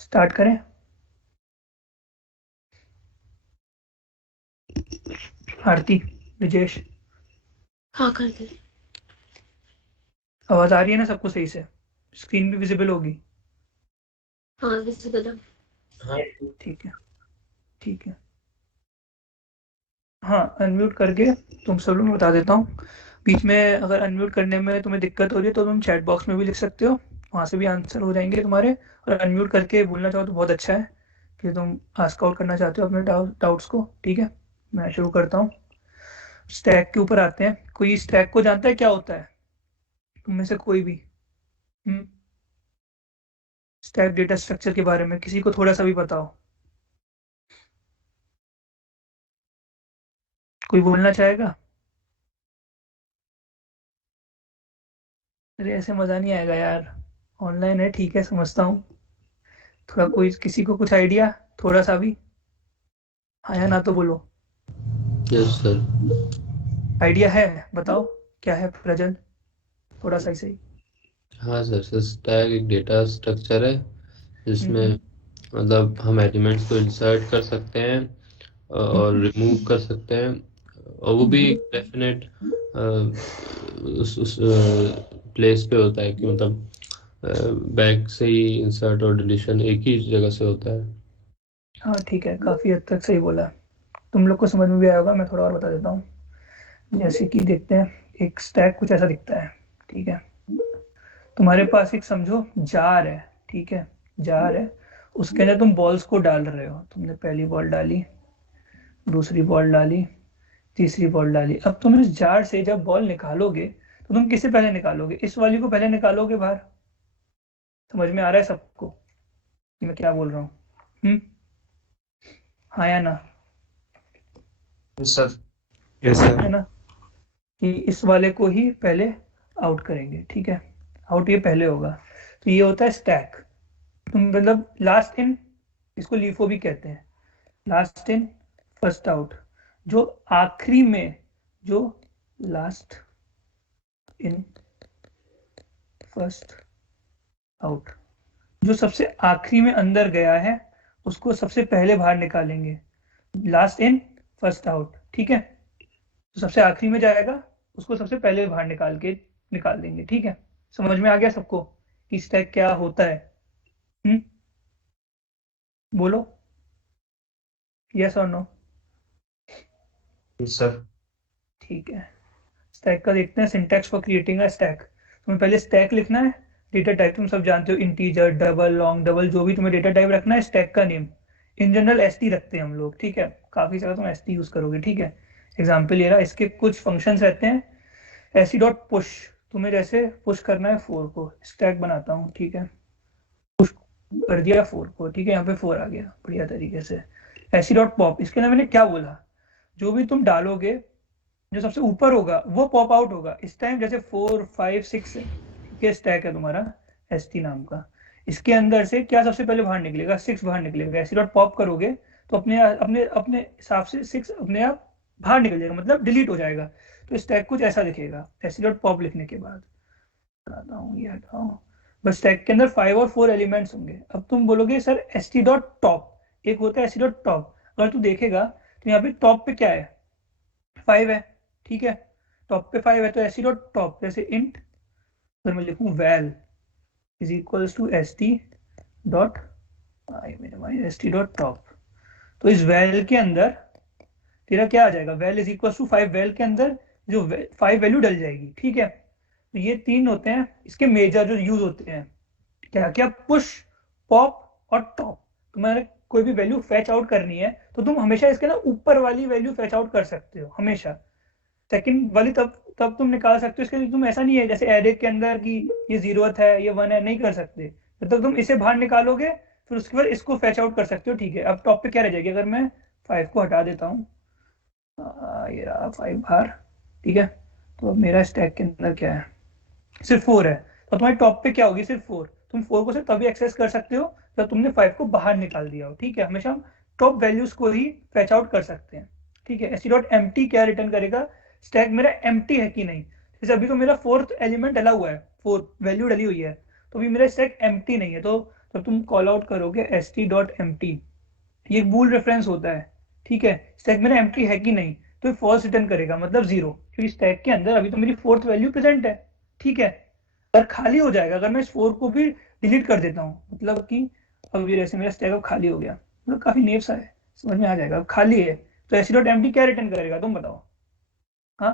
Start करें। आरती, विजेश, हाँ कर दे। आवाज आ रही है ना सबको सही से? स्क्रीन भी विजिबल होगी? हाँ विजिबल है। हाँ ठीक है, ठीक है। हाँ, अनम्यूट करके तुम सब लोग बता देता हूँ। बीच में अगर अनम्यूट करने में तुम्हें दिक्कत हो रही है तो तुम चैट बॉक्स में भी लिख सकते हो, वहाँ से भी आंसर हो जाएंगे तुम्हारे। और अनम्यूट करके बोलना चाहो तो बहुत अच्छा है कि तुम आस्क आउट करना चाहते हो अपने डाउट्स को। ठीक है, मैं शुरू करता हूँ। स्टैक के ऊपर आते हैं। कोई स्टैक को जानता है क्या होता है तुम में से कोई भी? स्टैक डेटा स्ट्रक्चर के बारे में किसी को थोड़ा सा भी बताओ। कोई बोलना चाहेगा? अरे ऐसे मजा नहीं आएगा यार। ऑनलाइन है, ठीक है, समझता हूँ। थोड़ा कोई किसी को कुछ आइडिया, थोड़ा सा भी? हाँ या ना तो बोलो। Yes sir. आइडिया है? बताओ क्या है प्रजन, थोड़ा सा ही सही। हाँ सर, स्टैक एक डेटा स्ट्रक्चर है जिसमें हम्म। मतलब हम एलिमेंट्स को इंसर्ट कर सकते हैं और हम्म। रिमूव कर सकते हैं, और वो भी हम्म। डेफिनेट उस प्लेस पे होता है कि मतलब बैक से ही इंसर्ट और डिलीशन एक ही जगह से होता है। हाँ ठीक है, काफी हद तक सही बोला। तुम लोग को समझ में भी आया होगा, मैं थोड़ा और बता देता हूँ। जैसे कि देखते हैं, एक स्टैक कुछ ऐसा दिखता है। ठीक है, तुम्हारे पास एक समझो जार है। ठीक है, जार है, उसके अंदर तुम बॉल्स को डाल रहे हो। तुमने पहली बॉल डाली, दूसरी बॉल डाली, तीसरी बॉल डाली। अब तुम इस जार से जब बॉल निकालोगे तो तुम किसे पहले निकालोगे? इस वाली को पहले निकालोगे बाहर। समझ में आ रहा है सबको कि मैं क्या बोल रहा हूँ? हम्म। हाँ या ना? Yes sir. Yes sir. है ना? कि इस वाले को ही पहले आउट करेंगे। ठीक है, आउट ये पहले होगा। तो ये होता है स्टैक। तुम मतलब लास्ट इन, इसको लीफो भी कहते हैं। Last in first out. जो आखिरी में, जो लास्ट इन फर्स्ट आउट, जो सबसे आखिरी में अंदर गया है उसको सबसे पहले बाहर निकालेंगे। Last in first out. ठीक है, तो सबसे आखिरी में जाएगा उसको सबसे पहले बाहर निकाल देंगे। ठीक है, समझ में आ गया सबको कि स्टैक क्या होता है? हम्म। बोलो यस और नो। Yes sir. ठीक है, स्टैक का देखते हैं। Syntax for creating a stack. तुम्हें पहले स्टैक लिखना है। डेटा टाइप तुम सब जानते हो, इंटीजर, डबल, लॉन्ग, डबल, जो भी तुम्हें डेटा टाइप रखना है। स्टैक का नेम इन जनरल एसटी रखते हैं हम लोग। ठीक है, काफी जगह तुम एसटी यूज करोगे। ठीक है, एग्जाम्पल ये रहा। इसके कुछ फंक्शंस रहते हैं। एसटी डॉट पुश, तुम्हें जैसे पुश करना है 4 को, स्टैक बनाता हूँ। ठीक है, पुश कर दिया 4 को। ठीक है, यहाँ पे 4 आ गया बढ़िया तरीके से। एसटी डॉट पॉप, इसके अंदर मैंने क्या बोला? जो भी तुम डालोगे, जो सबसे ऊपर होगा वो पॉप आउट होगा। इस टाइम जैसे 4 5 6 के स्टैक है तुम्हारा एस टी नाम का, इसके अंदर से क्या सबसे पहले बाहर निकलेगा? 6 बाहर निकलेगा। ऐसे डॉट पॉप करोगे तो अपने अपने अपने हिसाब से 6 अपने आप बाहर निकल जाएगा, मतलब डिलीट हो जाएगा। तो स्टैक कुछ ऐसा दिखेगा एस डॉट पॉप लिखने के बाद। बताता हूँ, ये हटाओ। बस स्टैक के अंदर 5 और 4 एलिमेंट्स होंगे। अब तुम बोलोगे sir S T dot top एक होता है, एस टी डॉट टॉप। अगर तू देखेगा तो यहाँ पे टॉप पे क्या है? 5 है। ठीक है, टॉप पे 5 है तो एस टी डॉट टॉप, जैसे इंट अगर मैं लिखूं val is equals to S T dot, मेरे भाई एस टी डॉट टॉप, तो इस वैल के अंदर तेरा क्या आ जाएगा? Val is equals to 5। वैल के अंदर जो 5 वैल्यू डल जाएगी। ठीक है, तो ये 3 होते हैं इसके मेजर जो यूज होते हैं। क्या क्या? पुश, पॉप और टॉप। तुम्हारे कोई भी वैल्यू फैच आउट करनी है तो तुम हमेशा इसके ना ऊपर वाली वैल्यू फैच आउट कर सकते हो हमेशा। सेकंड वाली तब तब तुम निकाल सकते हो। इसके लिए तुम ऐसा नहीं है जैसे एरे के अंदर कि ये 0 है ये 1 है, नहीं कर सकते। जब तक तुम इसे बाहर निकालोगे फिर उसके बाद इसको फैच आउट कर सकते हो। ठीक है, अब टॉप पे क्या रह जाएगी? अगर मैं 5 को हटा देता हूँ, ये रहा 5 बाहर। ठीक है, तो अब मेरा स्टैक के अंदर क्या है? सिर्फ 4 है। तो तुम्हारे टॉप पे क्या होगी? सिर्फ 4। तुम 4 को सिर्फ तभी एक्सेस कर सकते हो जब तुमने 5 को बाहर निकाल दिया हो। ठीक है, हमेशा हम टॉप वैल्यूज को ही फैच आउट कर सकते हैं। ठीक है, एस डॉट एम टी क्या रिटर्न करेगा? स्टैक मेरा एम टी है कि नहीं। जैसे अभी तो मेरा 4th एलिमेंट डला हुआ है, 4 वैल्यू डली हुई है, तो अभी मेरा स्टैक एम्प्टी नहीं है। तो जब तुम कॉल आउट करोगे st.empty, ये बूल रेफरेंस होता है, ठीक है, स्टैक मेरा एम्प्टी है कि नहीं, तो ये फॉल्स रिटर्न करेगा, मतलब 0, क्योंकि स्टैक के अंदर अभी तो मेरी 4th वैल्यू प्रेजेंट है, ठीक है। अगर खाली हो जाएगा, अगर मैं इस 4 को भी डिलीट कर देता हूँ, मतलब कि अब ये जैसे मेरा स्टैक अब खाली हो गया, मतलब काफी नेप सा है, समझ में आ जाएगा, अब खाली है, तो st.empty क्या रिटर्न करेगा तुम बताओ? हाँ,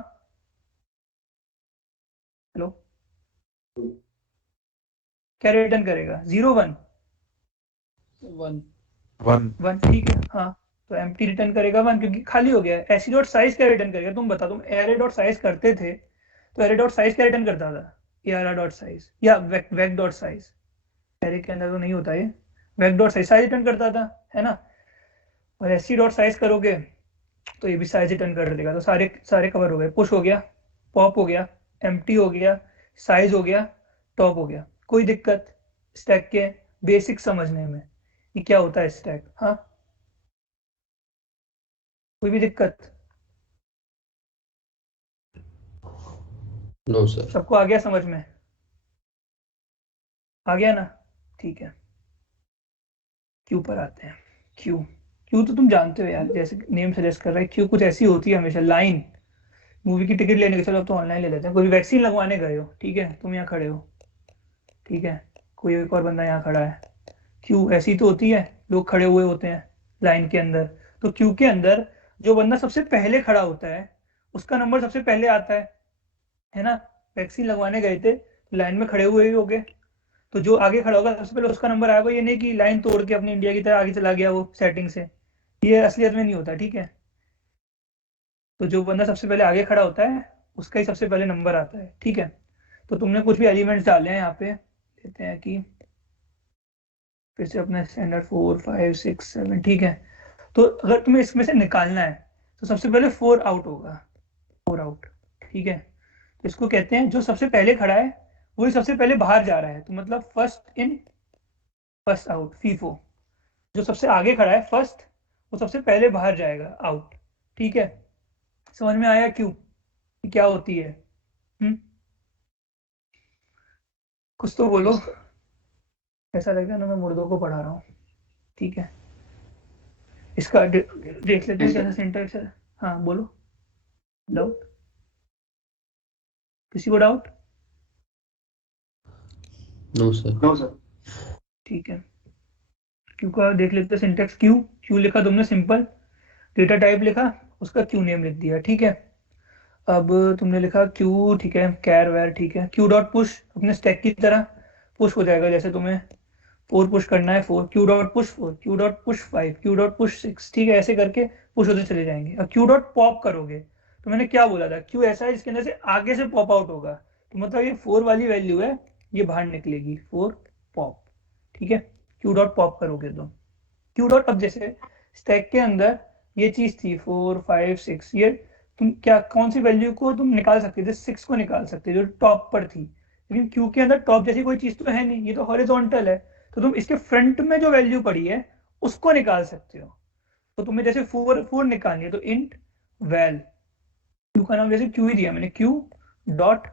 हेलो, क्या रिटर्न करेगा? 0 1 1, ठीक है, हाँ, तो एम्प्टी रिटर्न करेगा 1, क्योंकि खाली हो गया है। एसी डॉट साइज क्या रिटर्न करेगा तुम बताओ? तुम एरे डॉट साइज करते थे, तो एरे डॉट साइज क्या रिटर्न करता था? एआरआर डॉट साइज या वेक डॉट साइज, एरे के अंदर तो नहीं होता ये, वेक डॉट साइज रिटर्न करता था, है ना। और एसी डॉट साइज करोगे तो ये भी साइज रिटर्न कर देगा, तो सारे सारे कवर हो गए, पुश हो गया, पॉप हो गया, एम्प्टी हो गया, साइज हो गया, टॉप हो गया। कोई दिक्कत स्टैक के बेसिक समझने में, ये क्या होता है स्टैक? हाँ, कोई भी दिक्कत? No sir. सबको आ गया समझ में? आ गया ना, ठीक है। क्यू पर आते हैं। क्यू, क्यू तो तुम जानते हो यार, जैसे नेम सजेस्ट कर रहा है, क्यू कुछ ऐसी होती है हमेशा, लाइन, मूवी की टिकट लेने के, चलो अब तो ऑनलाइन ले लेते हैं, कोई वैक्सीन लगवाने गए हो, ठीक है, तुम यहाँ खड़े हो, ठीक है, कोई एक और बंदा यहाँ खड़ा है, क्यू ऐसी तो होती है, लोग खड़े हुए होते हैं लाइन के अंदर, तो क्यू के अंदर जो बंदा सबसे पहले खड़ा होता है उसका नंबर सबसे पहले आता है ना। वैक्सीन लगवाने गए थे, लाइन में खड़े हुए ही हो गए, तो जो आगे खड़ा होगा सबसे पहले उसका नंबर आएगा, ये नहीं कि लाइन तोड़ के अपनी इंडिया की तरह आगे चला गया वो सेटिंग से, ये असलियत में नहीं होता, ठीक है। तो जो बंदा सबसे पहले आगे खड़ा होता है उसका ही सबसे पहले नंबर आता है, ठीक है। तो तुमने कुछ भी एलिमेंट्स डाले हैं यहाँ पे, लेते हैं कि फिर से अपना स्टैंडर्ड 4 5 6 7, ठीक है। तो अगर तुम्हें इसमें से निकालना है तो सबसे पहले 4 आउट होगा, 4 आउट, ठीक है। तो इसको कहते हैं जो सबसे पहले खड़ा है वही सबसे पहले बाहर जा रहा है, तो मतलब first in first out, FIFO. जो सबसे आगे खड़ा है फर्स्ट, वो सबसे पहले बाहर जाएगा, आउट, ठीक है। समझ में आया क्यों, क्या होती है? हम्म, कुछ तो बोलो, ऐसा लगेगा ना मैं मुर्दों को पढ़ा रहा हूँ, ठीक है। इसका देख लेते हैं कैसा सिंटैक्स है। हाँ बोलो, डाउट, किसी को डाउट? No sir. ठीक है, क्यू का देख लेते हैं सिंटैक्स। क्यू, क्यू लिखा तुमने सिंपल, डेटा टाइप लिखा, उसका क्यू नेम लिख दिया, ठीक है। अब तुमने लिखा क्यू, ठीक है, कैर वैर, ठीक है, क्यू डॉट पुश अपने स्टैक की तरह पुश हो जाएगा, जैसे तुम्हें 4 पुश करना है 4, Q dot push 4, Q dot push 5, Q dot push 6, ठीक है, ऐसे करके पुश होते चले जाएंगे। अब क्यू डॉट पॉप करोगे, तो मैंने क्या बोला था, क्यू ऐसा है जिसके अंदर से आगे से पॉप आउट होगा, तो मतलब ये 4 वाली वैल्यू है, ये बाहर निकलेगी, 4 पॉप, ठीक है। क्यू डॉट पॉप करोगे तो क्यू डॉट, अब जैसे स्टैक के अंदर ये चीज थी 4 5 6, ये तुम क्या कौन सी वैल्यू को तुम निकाल सकते थे? 6 को निकाल सकते जो टॉप पर थी, लेकिन क्यू के अंदर टॉप जैसी कोई चीज तो है नहीं, ये तो हॉरिजॉन्टल है, तो तुम इसके फ्रंट में जो वैल्यू पड़ी है उसको निकाल सकते हो। तो तुम्हें जैसे 4 4 निकालनी है, तो इंट वैल, क्यू का नाम जैसे क्यू ही दिया मैंने, क्यू डॉट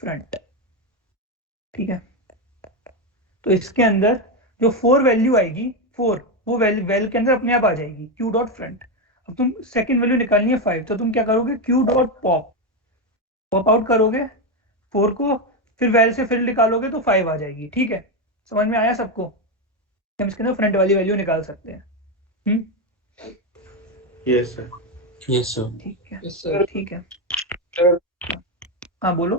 फ्रंट, ठीक है। तो इसके अंदर जो 4 वैल्यू आएगी, 4 वो वैल के अंदर अपने आप आ जाएगी, क्यू डॉट फ्रंट। अब तुम सेकंड वैल्यू निकालनी है 5, तो तुम क्या करोगे, Q dot pop, pop out करोगे 4 को, फिर वैल से फिर निकालोगे तो 5 आ जाएगी, ठीक है। समझ में आया सबको? हम इसके अंदर फ्रंट वाली वैल्यू निकाल सकते हैं। Yes sir. Yes sir. ठीक है, ठीक है, हाँ बोलो।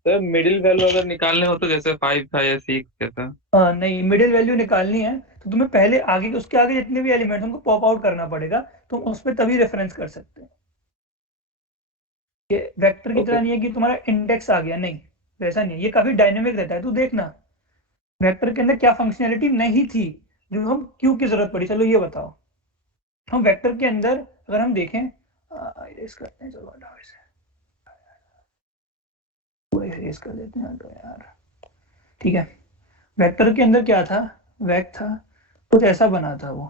सर मिडिल वैल्यू अगर निकालने हो तो जैसे 5 था या 6 था। हाँ नहीं, मिडिल वैल्यू निकालनी है तो तुम्हें पहले आगे उसके आगे जितने भी एलिमेंट उनको पॉप आउट करना पड़ेगा, तुम उस पर तभी रेफरेंस कर सकते हैं। ये वेक्टर की तरह नहीं है कि तुम्हारा इंडेक्स आ गया, नहीं, वैसा नहीं है, ये काफी डायनेमिक रहता है, तू देखना वेक्टर के अंदर क्या फंक्शनैलिटी नहीं थी जो हम क्यू की जरूरत पड़ी, चलो ये बताओ। हम वेक्टर के अंदर अगर हम देखें, इरेज करते हैं, चलो हटाओ इसे, पूरा इरेज कर देते हैं, तो यार ठीक है। वेक्टर के अंदर क्या था, वेक था, कुछ ऐसा बना था वो,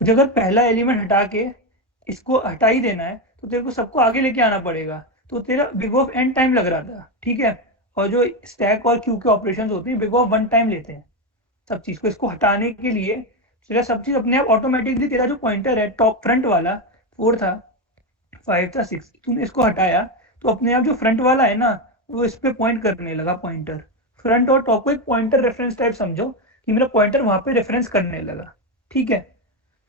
मुझे अगर पहला एलिमेंट हटा के इसको हटा ही देना है तो तेरे को सबको आगे लेके आना पड़ेगा, तो तेरा बिग ऑफ एन टाइम लग रहा था, ठीक है। और जो स्टैक और क्यू के ऑपरेशंस होते हैं बिग ऑफ वन टाइम लेते हैं सब चीज को। इसको हटाने के लिए तेरा सब चीज अपने आप ऑटोमेटिकली, तेरा जो पॉइंटर है टॉप फ्रंट वाला 4 था, 5 था, 6, तूने इसको हटाया तो अपने आप जो फ्रंट वाला है ना वो इस पे पॉइंट करने लगा पॉइंटर। फ्रंट और टॉप को एक पॉइंटर रेफरेंस टाइप समझो कि मेरा पॉइंटर वहां पे रेफरेंस करने लगा, ठीक है।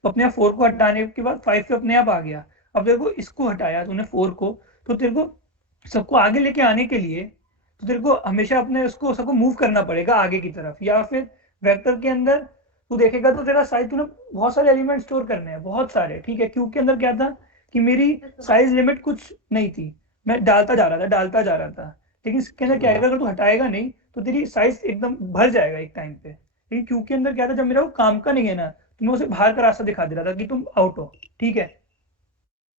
तो अपने आप 4 को हटाने के बाद 5 पे अपने आप आ गया। अब देखो इसको हटाया तूने 4 को, तो तेरे को सबको आगे लेके आने के लिए तो तेरे को हमेशा अपने उसको सबको मूव करना पड़ेगा आगे की तरफ, या फिर वेक्टर के अंदर तू देखेगा तो तेरा साइज, तूने बहुत सारे एलिमेंट स्टोर करने हैं, बहुत सारे, ठीक है। क्यू के अंदर क्या था कि मेरी साइज लिमिट कुछ नहीं थी, मैं डालता जा रहा था डालता जा रहा था। लेकिन इसके अंदर क्या आएगा, अगर तू हटाएगा नहीं तो तेरी साइज एकदम भर जाएगा एक टाइम पे। लेकिन क्यू के अंदर क्या था, जब मेरा वो काम का नहीं है ना तो मैं उसे बाहर का रास्ता दिखा दे रहा था कि तुम आउट हो, ठीक है,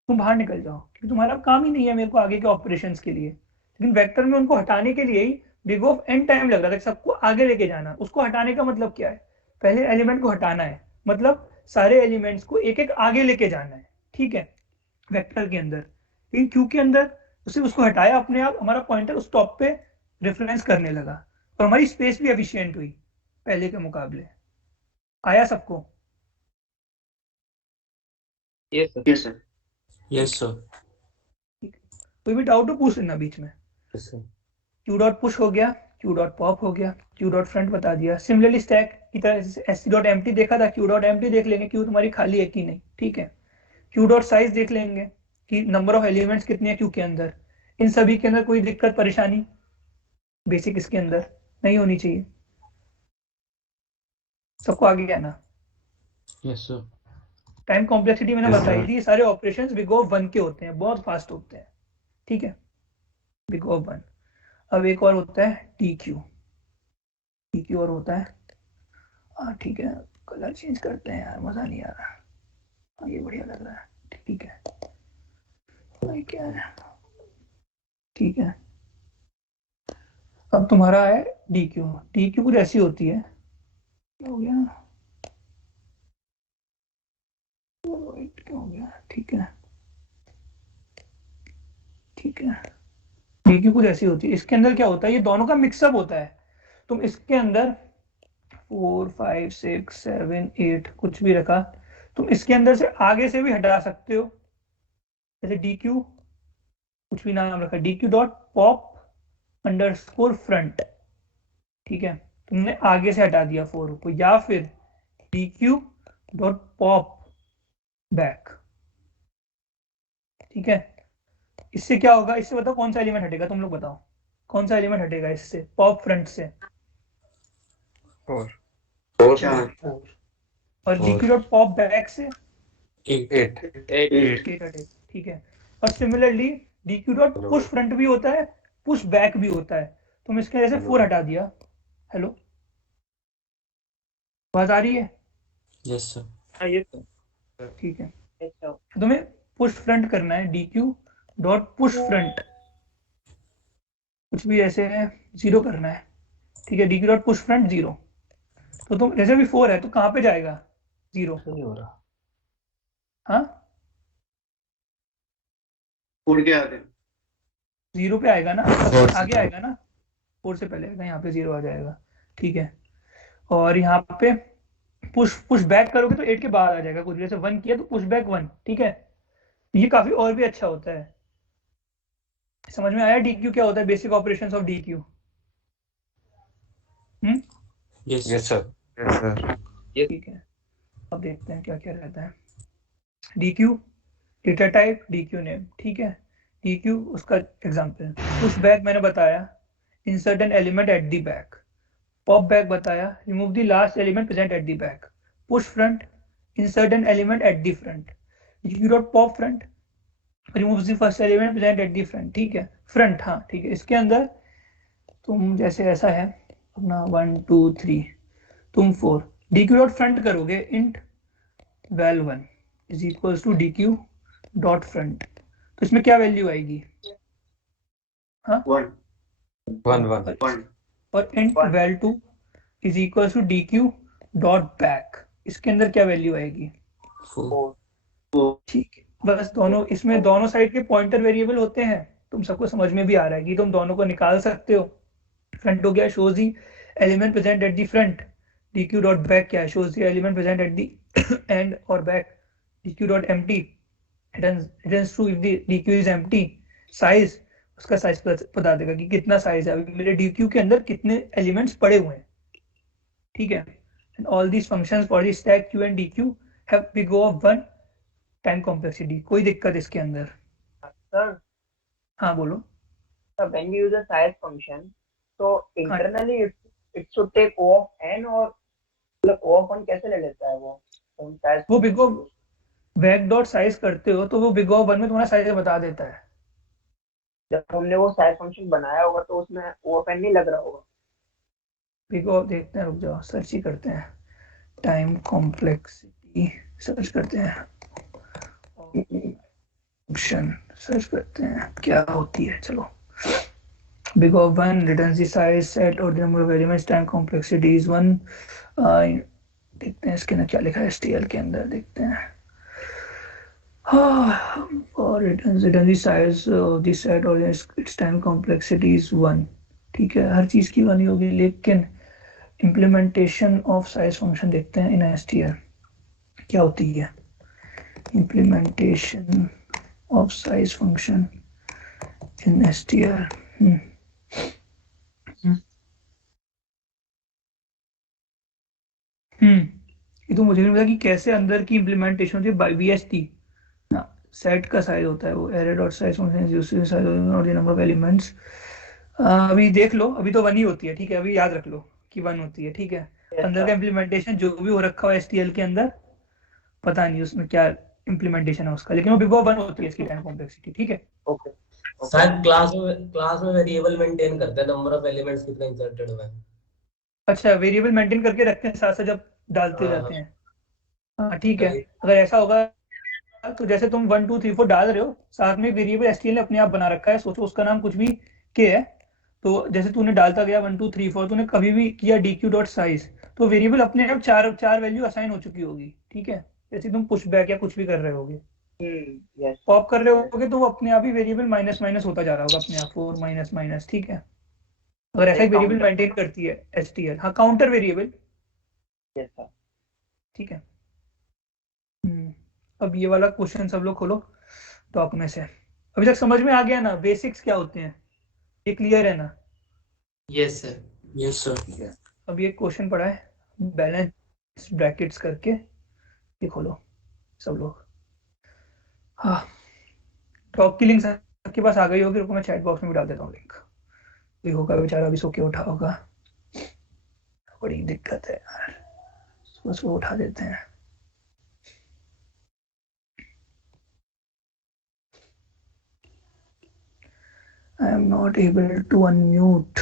तुम बाहर निकल जाओ, क्योंकि तुम्हारा काम ही नहीं है मेरे को आगे के ऑपरेशंस के लिए। लेकिन वेक्टर में उनको हटाने के लिए ही बिग ऑफ एन टाइम लग रहा था कि सबको आगे लेके जाना। उसको हटाने का मतलब क्या है, पहले एलिमेंट को हटाना है, मतलब सारे एलिमेंट्स को एक एक आगे लेके जाना है, ठीक है, वेक्टर के अंदर। लेकिन क्यू के अंदर उसे उसको हटाया, अपने आप हमारा पॉइंटर उस टॉप पे रेफरेंस करने लगा और हमारी स्पेस भी एफिशिएंट हुई पहले के मुकाबले। आया सबको? Yes sir. Yes sir. Yes sir. कोई भी डाउट हो पूछ लेना बीच में। Yes sir. Q dot push हो गया, क्यू डॉट पॉप हो गया, क्यू डॉट फ्रंट बता दिया। सिमिलरली स्टैक की तरह एस सी डॉट एम्प्टी देखा था, क्यू डॉट एम्प्टी देख लेंगे क्यू तुम्हारी खाली है कि नहीं, ठीक है। क्यू डॉट साइज देख लेंगे कि नंबर ऑफ एलिमेंट्स कितने हैं क्यू के अंदर। इन सभी के अंदर कोई दिक्कत परेशानी बेसिक इसके अंदर नहीं होनी चाहिए। सबको आगे गया ना? Yes sir. टाइम कॉम्प्लेक्सिटी मैंने Yes, बताई sir. थी, ये सारे ऑपरेशंस बिग ऑफ 1 के होते हैं, बहुत फास्ट होते हैं, ठीक है, बिग ऑफ 1। अब एक और होता है टी क्यू। टी क्यू और होता है, हाँ ठीक है, कलर चेंज करते हैं यार, मजा नहीं आ रहा। हाँ, ये बढ़िया लग रहा है, ठीक है। ये क्या है, ठीक है। अब तुम्हारा है डी क्यू। डी क्यू कुछ ऐसी होती है, क्या हो गया, वाइट क्या हो गया, ठीक है, ठीक है। डी क्यू कुछ ऐसी होती है, इसके अंदर क्या होता है, ये दोनों का मिक्सअप होता है। तुम इसके अंदर 4 5 6 7 8 कुछ भी रखा, तुम इसके अंदर से आगे से भी हटा सकते हो। जैसे डी क्यू कुछ भी नाम रखा, D Q dot pop underscore front, ठीक है, तुमने आगे से हटा दिया 4 को। या फिर D Q dot pop back, ठीक है। इससे क्या होगा, इससे बताओ कौन सा एलिमेंट हटेगा, तुम लोग बताओ कौन सा एलिमेंट हटेगा इससे, पॉप फ्रंट से। फोर। और D Q dot pop back से 8. 8 8। 8 हटेगा, ठीक है। और similarly D Q dot push front भी होता है, पुश बैक भी होता है। तुम इसके वजह से 4 हटा दिया। हेलो, आवाज आ रही है? Yes sir. हाँ यस सर। ठीक है, तुम्हें पुश फ्रंट करना है, D Q dot push front, कुछ भी ऐसे है 0 करना है, ठीक है। D Q dot push front 0, तो तुम जैसे भी 4 है तो कहाँ पे जाएगा, 0, नहीं हो रहा। हाँ उड़ के आगे 0 पे आएगा ना, Four से आगे आएगा ना, 4 से पहले आएगा, यहाँ पे 0 आ जाएगा, ठीक है। और यहाँ पे पुश पुश बैक करोगे तो 8 के बाद आ जाएगा, कुछ जैसे 1 किया तो पुश बैक 1, ठीक है। ये काफी और भी अच्छा होता है। समझ में आया डी क्यू क्या होता है, basic operations of D Q? Yes yes sir. Yes sir. ठीक है, अब देखते हैं क्या क्या रहता है। D Q data type, D Q name, ठीक है। डी क्यू उसका एग्जाम्पल, पुश बैक मैंने बताया, insert an element at the back. Pop back बताया, remove the last element present at the back. Push front, insert an element at the front. D Q dot pop front, remove the first element present at the front, ठीक है। Front, हाँ ठीक है। इसके अंदर तुम जैसे ऐसा है अपना 1 2 3, तुम 4 डी क्यू डॉट फ्रंट करोगे, int val1 is equal to D Q dot front, तो इसमें क्या वैल्यू आएगी, हाँ 1 और int val2 is equal to D Q dot back, इसके अंदर क्या वैल्यू आएगी, 4. ठीक है। बस दोनों, इसमें दोनों साइड के पॉइंटर वेरिएबल होते हैं, तुम सबको समझ में भी आ रहा है कि तुम दोनों को निकाल सकते हो। फ्रंट हो गया shows the element present at the front, dq dot back क्या है, shows the element present at the end और back, dq dot empty returns true if the dq is empty. Size, उसका साइज बता देगा कि कितना साइज है, अभी मेरे dq के अंदर कितने एलिमेंट्स पड़े हुए हैं, ठीक है। And all these functions for the stack q and dq have big O of 1 time complexity. कोई दिक्कत इसके अंदर? Sir, हाँ बोलो। when we use a size function, so हाँ, internally it should take O of n or मतलब O of 1 कैसे ले लेता है वो? हम size वो function big O use back dot size करते हो तो वो बिग O 1 में तुम्हारा साइज बता देता है। जब हमने वो size function बनाया होगा तो उसमें O of n नहीं लग रहा होगा। बिग O देखते हैं, रुक जाओ, सर्च ही करते हैं, टाइम कॉम्प्लेक्सिटी सर्च करते हैं, ऑप्शन सर्च करते हैं क्या होती है। चलो, big O 1 returns the size set or the number of elements, time complexity is 1। देखते हैं इसके अंदर क्या लिखा है, stl के अंदर देखते हैं। और returns the size of the set or its time complexity is 1। ठीक है, हर चीज की 1 ही होगी, लेकिन implementation of size function देखते हैं in stl क्या होती है। implementation of size function in stl ये तो मुझे नहीं पता कि कैसे अंदर की इम्प्लीमेंटेशन होती है बाई VST। सेट का साइज होता है वो array dot size function is used to size और द नंबर ऑफ एलिमेंट्स। अभी देख लो, अभी तो 1 ही होती है, ठीक है, अभी याद रख लो कि 1 होती है, ठीक है। Yes, अंदर sir. का इम्प्लीमेंटेशन जो भी हो रखा हुआ है STL के अंदर, पता नहीं उसमें क्या इम्प्लीमेंटेशन है उसका, लेकिन वो बिग O 1 होती है इसकी टाइम कॉम्प्लेक्सिटी, ठीक है। Okay. शायद क्लास में वेरिएबल मेंटेन करते हैं, नंबर ऑफ एलिमेंट्स कितने इंसर्टेड हुए हैं। अच्छा, वेरिएबल मेंटेन करके रखते हैं साथ साथ जब डालते जाते हाँ, हैं। हाँ ठीक है, कभी अगर ऐसा होगा तो जैसे तुम 1 2 3 4 डाल रहे हो, साथ में वेरिएबल STL ने अपने आप बना रखा है, सोचो उसका नाम कुछ भी के है। तो जैसे तूने डालता गया 1 2 3 4, तूने कभी भी किया dq डॉट साइज, तो वेरिएबल अपने आप चार चार वैल्यू असाइन हो चुकी होगी, ठीक है। जैसे तुम पुश बैक या कुछ भी कर रहे होगे, Yes. पॉप कर रहे Yes. होगे, तो वो अपने आप ही वेरिएबल माइनस माइनस होता जा रहा होगा अपने आप, 4 माइनस माइनस, ठीक है। अगर ऐसा ही एक वेरिएबल counter. मेंटेन करती है STL, हाँ काउंटर वेरिएबल, Yes, sir. ठीक है। अब ये वाला क्वेश्चन सब लोग खोलो टॉप में से। अभी तक समझ में आ गया ना बेसिक्स क्या होते हैं, ये क्लियर है ना? Yes sir. Yes sir. ठीक है, अब ये क्वेश्चन पढ़ा है, बैलेंस ब्रैकेट्स करके ये खोलो सब लोग। हाँ, टॉप की लिंक सबके पास आ गई होगी, रुको मैं चैट बॉक्स में भी डाल देता हूँ लिंक। कोई होगा बेचारा अभी सो के उठा होगा, बड़ी दिक्कत है यार, सुबह सुबह उठा देते हैं। I am not able to unmute.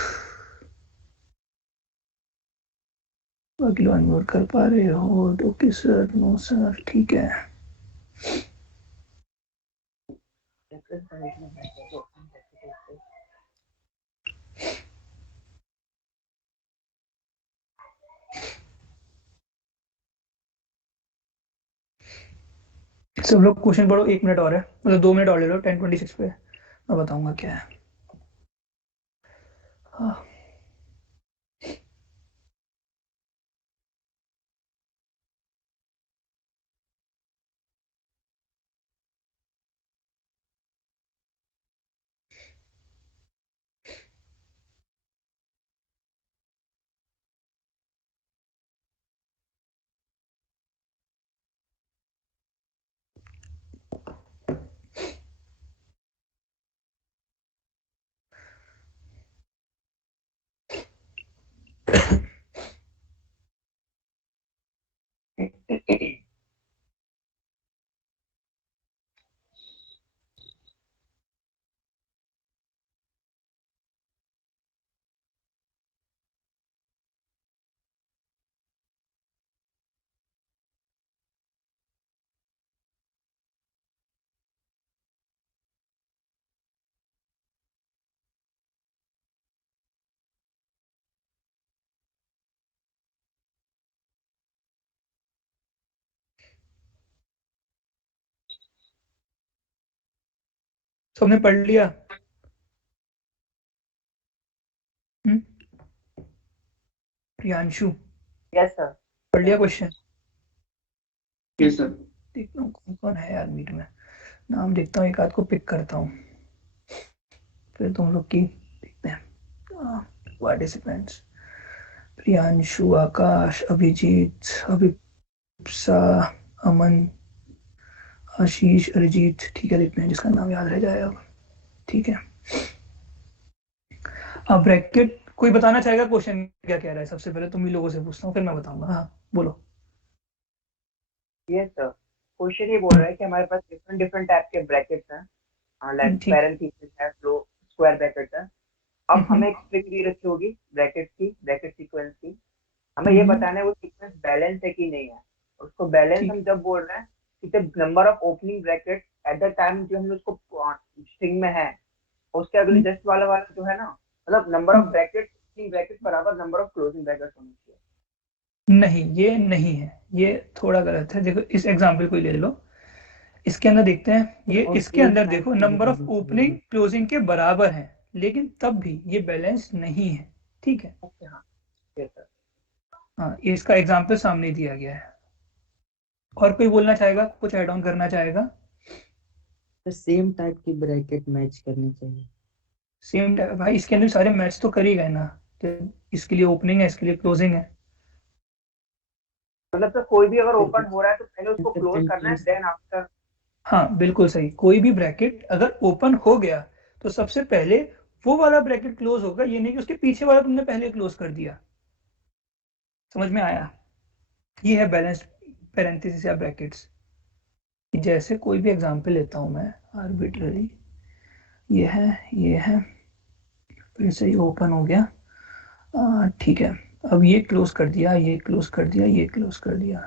बाकी लोग अनम्यूट कर पा रहे हो तो कि सर नो सर, ठीक है। Reference condition of vector. So, complexity is सब लोग क्वेश्चन पढ़ो, 1 मिनट और है, मतलब 2 मिनट और ले लो, 10:26 पे मैं बताऊंगा क्या है। हाँ, सबने पढ़ लिया? Priyanshu, yes sir. पढ़ लिया क्वेश्चन? Yes sir. देखता हूँ कौन कौन है यार मीट में, नाम देखता हूँ, एक आध को पिक करता हूँ, फिर तुम लोग की देखते हैं पार्टिसिपेंट्स। प्रियांशु, आकाश, अभिजीत, अभिप्सा, अमन, आशीष, अरिजीत। ठीक है, देखते हैं जिसका नाम याद रह जाए अब। ठीक है, अब ब्रैकेट कोई बताना चाहेगा क्वेश्चन क्या कह रहा है? सबसे पहले तुम ही लोगों से पूछता हूँ, फिर मैं बताऊंगा। हाँ बोलो। यस सर, क्वेश्चन ये बोल रहा है कि हमारे पास डिफरेंट डिफरेंट टाइप के ब्रैकेट्स हैं, लाइक ठीक। पैरेंथेसिस है, फ्लो, स्क्वायर ब्रैकेट्स है। अब हम्म, हमें एक स्ट्रिंग दी रखी होगी ब्रैकेट की, ब्रैकेट सीक्वेंस की। हमें ये बताना है वो सीक्वेंस बैलेंस है कि नहीं है। उसको बैलेंस ठीक। हम जब बोल रहे हैं कि the number of opening bracket at the time जो हम उसको स्ट्रिंग में है, उसके अगले जस्ट वाला वाला जो है ना, मतलब number of bracket, opening bracket बराबर नंबर ऑफ क्लोजिंग ब्रैकेट होनी चाहिए। नहीं, ये नहीं है, ये थोड़ा गलत है। देखो इस एग्जाम्पल को ही ले लो, इसके अंदर देखते हैं, ये इसके अंदर देखो नंबर ऑफ ओपनिंग क्लोजिंग के बराबर है, लेकिन तब भी ये बैलेंस नहीं है। ठीक है, ओके, हाँ यस सर। हाँ, ये इसका एग्जाम्पल सामने दिया गया है। और कोई बोलना चाहेगा, कुछ ऐड ऑन करना चाहेगा? सेम टाइप की ब्रैकेट मैच करनी चाहिए। सेम भाई, इसके अंदर सारे मैच तो कर ही गए ना, तो इसके लिए ओपनिंग है, इसके लिए क्लोजिंग है। मतलब सर कोई भी अगर ओपन हो रहा है तो पहले उसको क्लोज करना है, देन आफ्टर। हाँ बिल्कुल सही, कोई भी ब्रैकेट अगर ओपन हो गया तो सबसे पहले वो वाला ब्रैकेट क्लोज होगा, ये नहीं कि उसके पीछे वाला तुमने पहले क्लोज कर दिया। समझ में आया? ये है बैलेंस्ड पैरेंथेसिस या ब्रैकेट्स। जैसे कोई भी एग्जांपल लेता हूं मैं आर्बिट्ररी, ये है, फिर से ये ओपन हो गया, ठीक है। अब ये क्लोज कर दिया, ये क्लोज कर दिया, ये क्लोज कर दिया।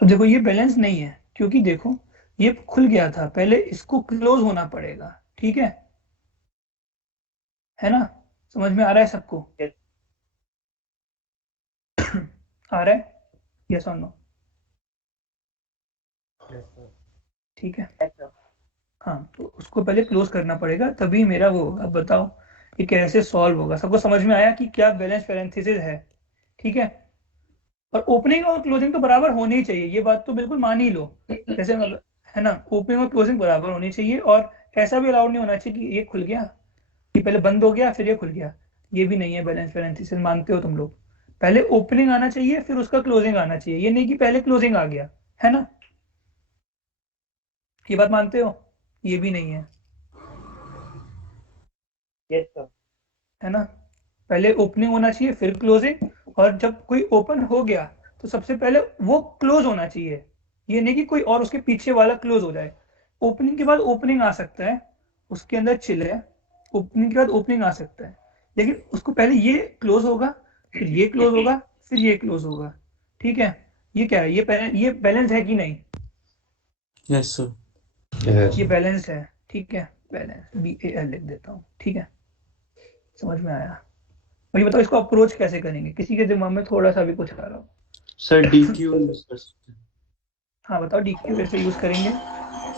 अब देखो ये बैलेंस नहीं है, क्योंकि देखो ये खुल गया था, पहले इसको क्लोज होना पड़ेगा। ठीक है ना? समझ में आ रहा है सबको? Yes. आ रहा है? यस और नो? Yes sir. ठीक है, Yes, sir. हाँ, तो उसको पहले क्लोज करना पड़ेगा, तभी मेरा वो होगा। अब बताओ ये कैसे सॉल्व होगा? सबको समझ में आया कि क्या बैलेंस पैरेंथेसिस है? ठीक है, और ओपनिंग और क्लोजिंग तो बराबर होनी ही चाहिए, ये बात तो बिल्कुल मान ही लो। जैसे मतलब है ना, ओपनिंग और क्लोजिंग बराबर होनी चाहिए, और ऐसा भी अलाउड नहीं होना चाहिए कि ये खुल गया, ये पहले बंद हो गया फिर ये खुल गया। ये भी नहीं है बैलेंस पैरेंथेसिस, मानते हो तुम लोग? पहले ओपनिंग आना चाहिए, फिर उसका क्लोजिंग आना चाहिए, ये नहीं कि पहले क्लोजिंग आ गया, है ना? ये बात मानते हो? ये भी नहीं है, Yes, sir. है ना? पहले ओपनिंग होना चाहिए फिर क्लोजिंग, और जब कोई ओपन हो गया तो सबसे पहले वो क्लोज होना चाहिए, ये नहीं कि कोई और उसके पीछे वाला क्लोज हो जाए। ओपनिंग के बाद ओपनिंग आ सकता है, उसके अंदर चिल है, ओपनिंग के बाद ओपनिंग आ सकता है, लेकिन उसको पहले ये क्लोज होगा, फिर ये क्लोज होगा, फिर ये क्लोज होगा। ठीक है, ये क्या है? ये बैलेंस है कि नहीं? Yes sir. ये बैलेंस है। ठीक है, बैलेंस BAL लिख देता हूँ। ठीक है, समझ में आया? और ये बताओ इसको अप्रोच कैसे करेंगे? किसी के दिमाग में थोड़ा सा भी कुछ आ रहा हो? सर DQ यूज कर सकते हैं। हाँ बताओ, DQ कैसे यूज करेंगे?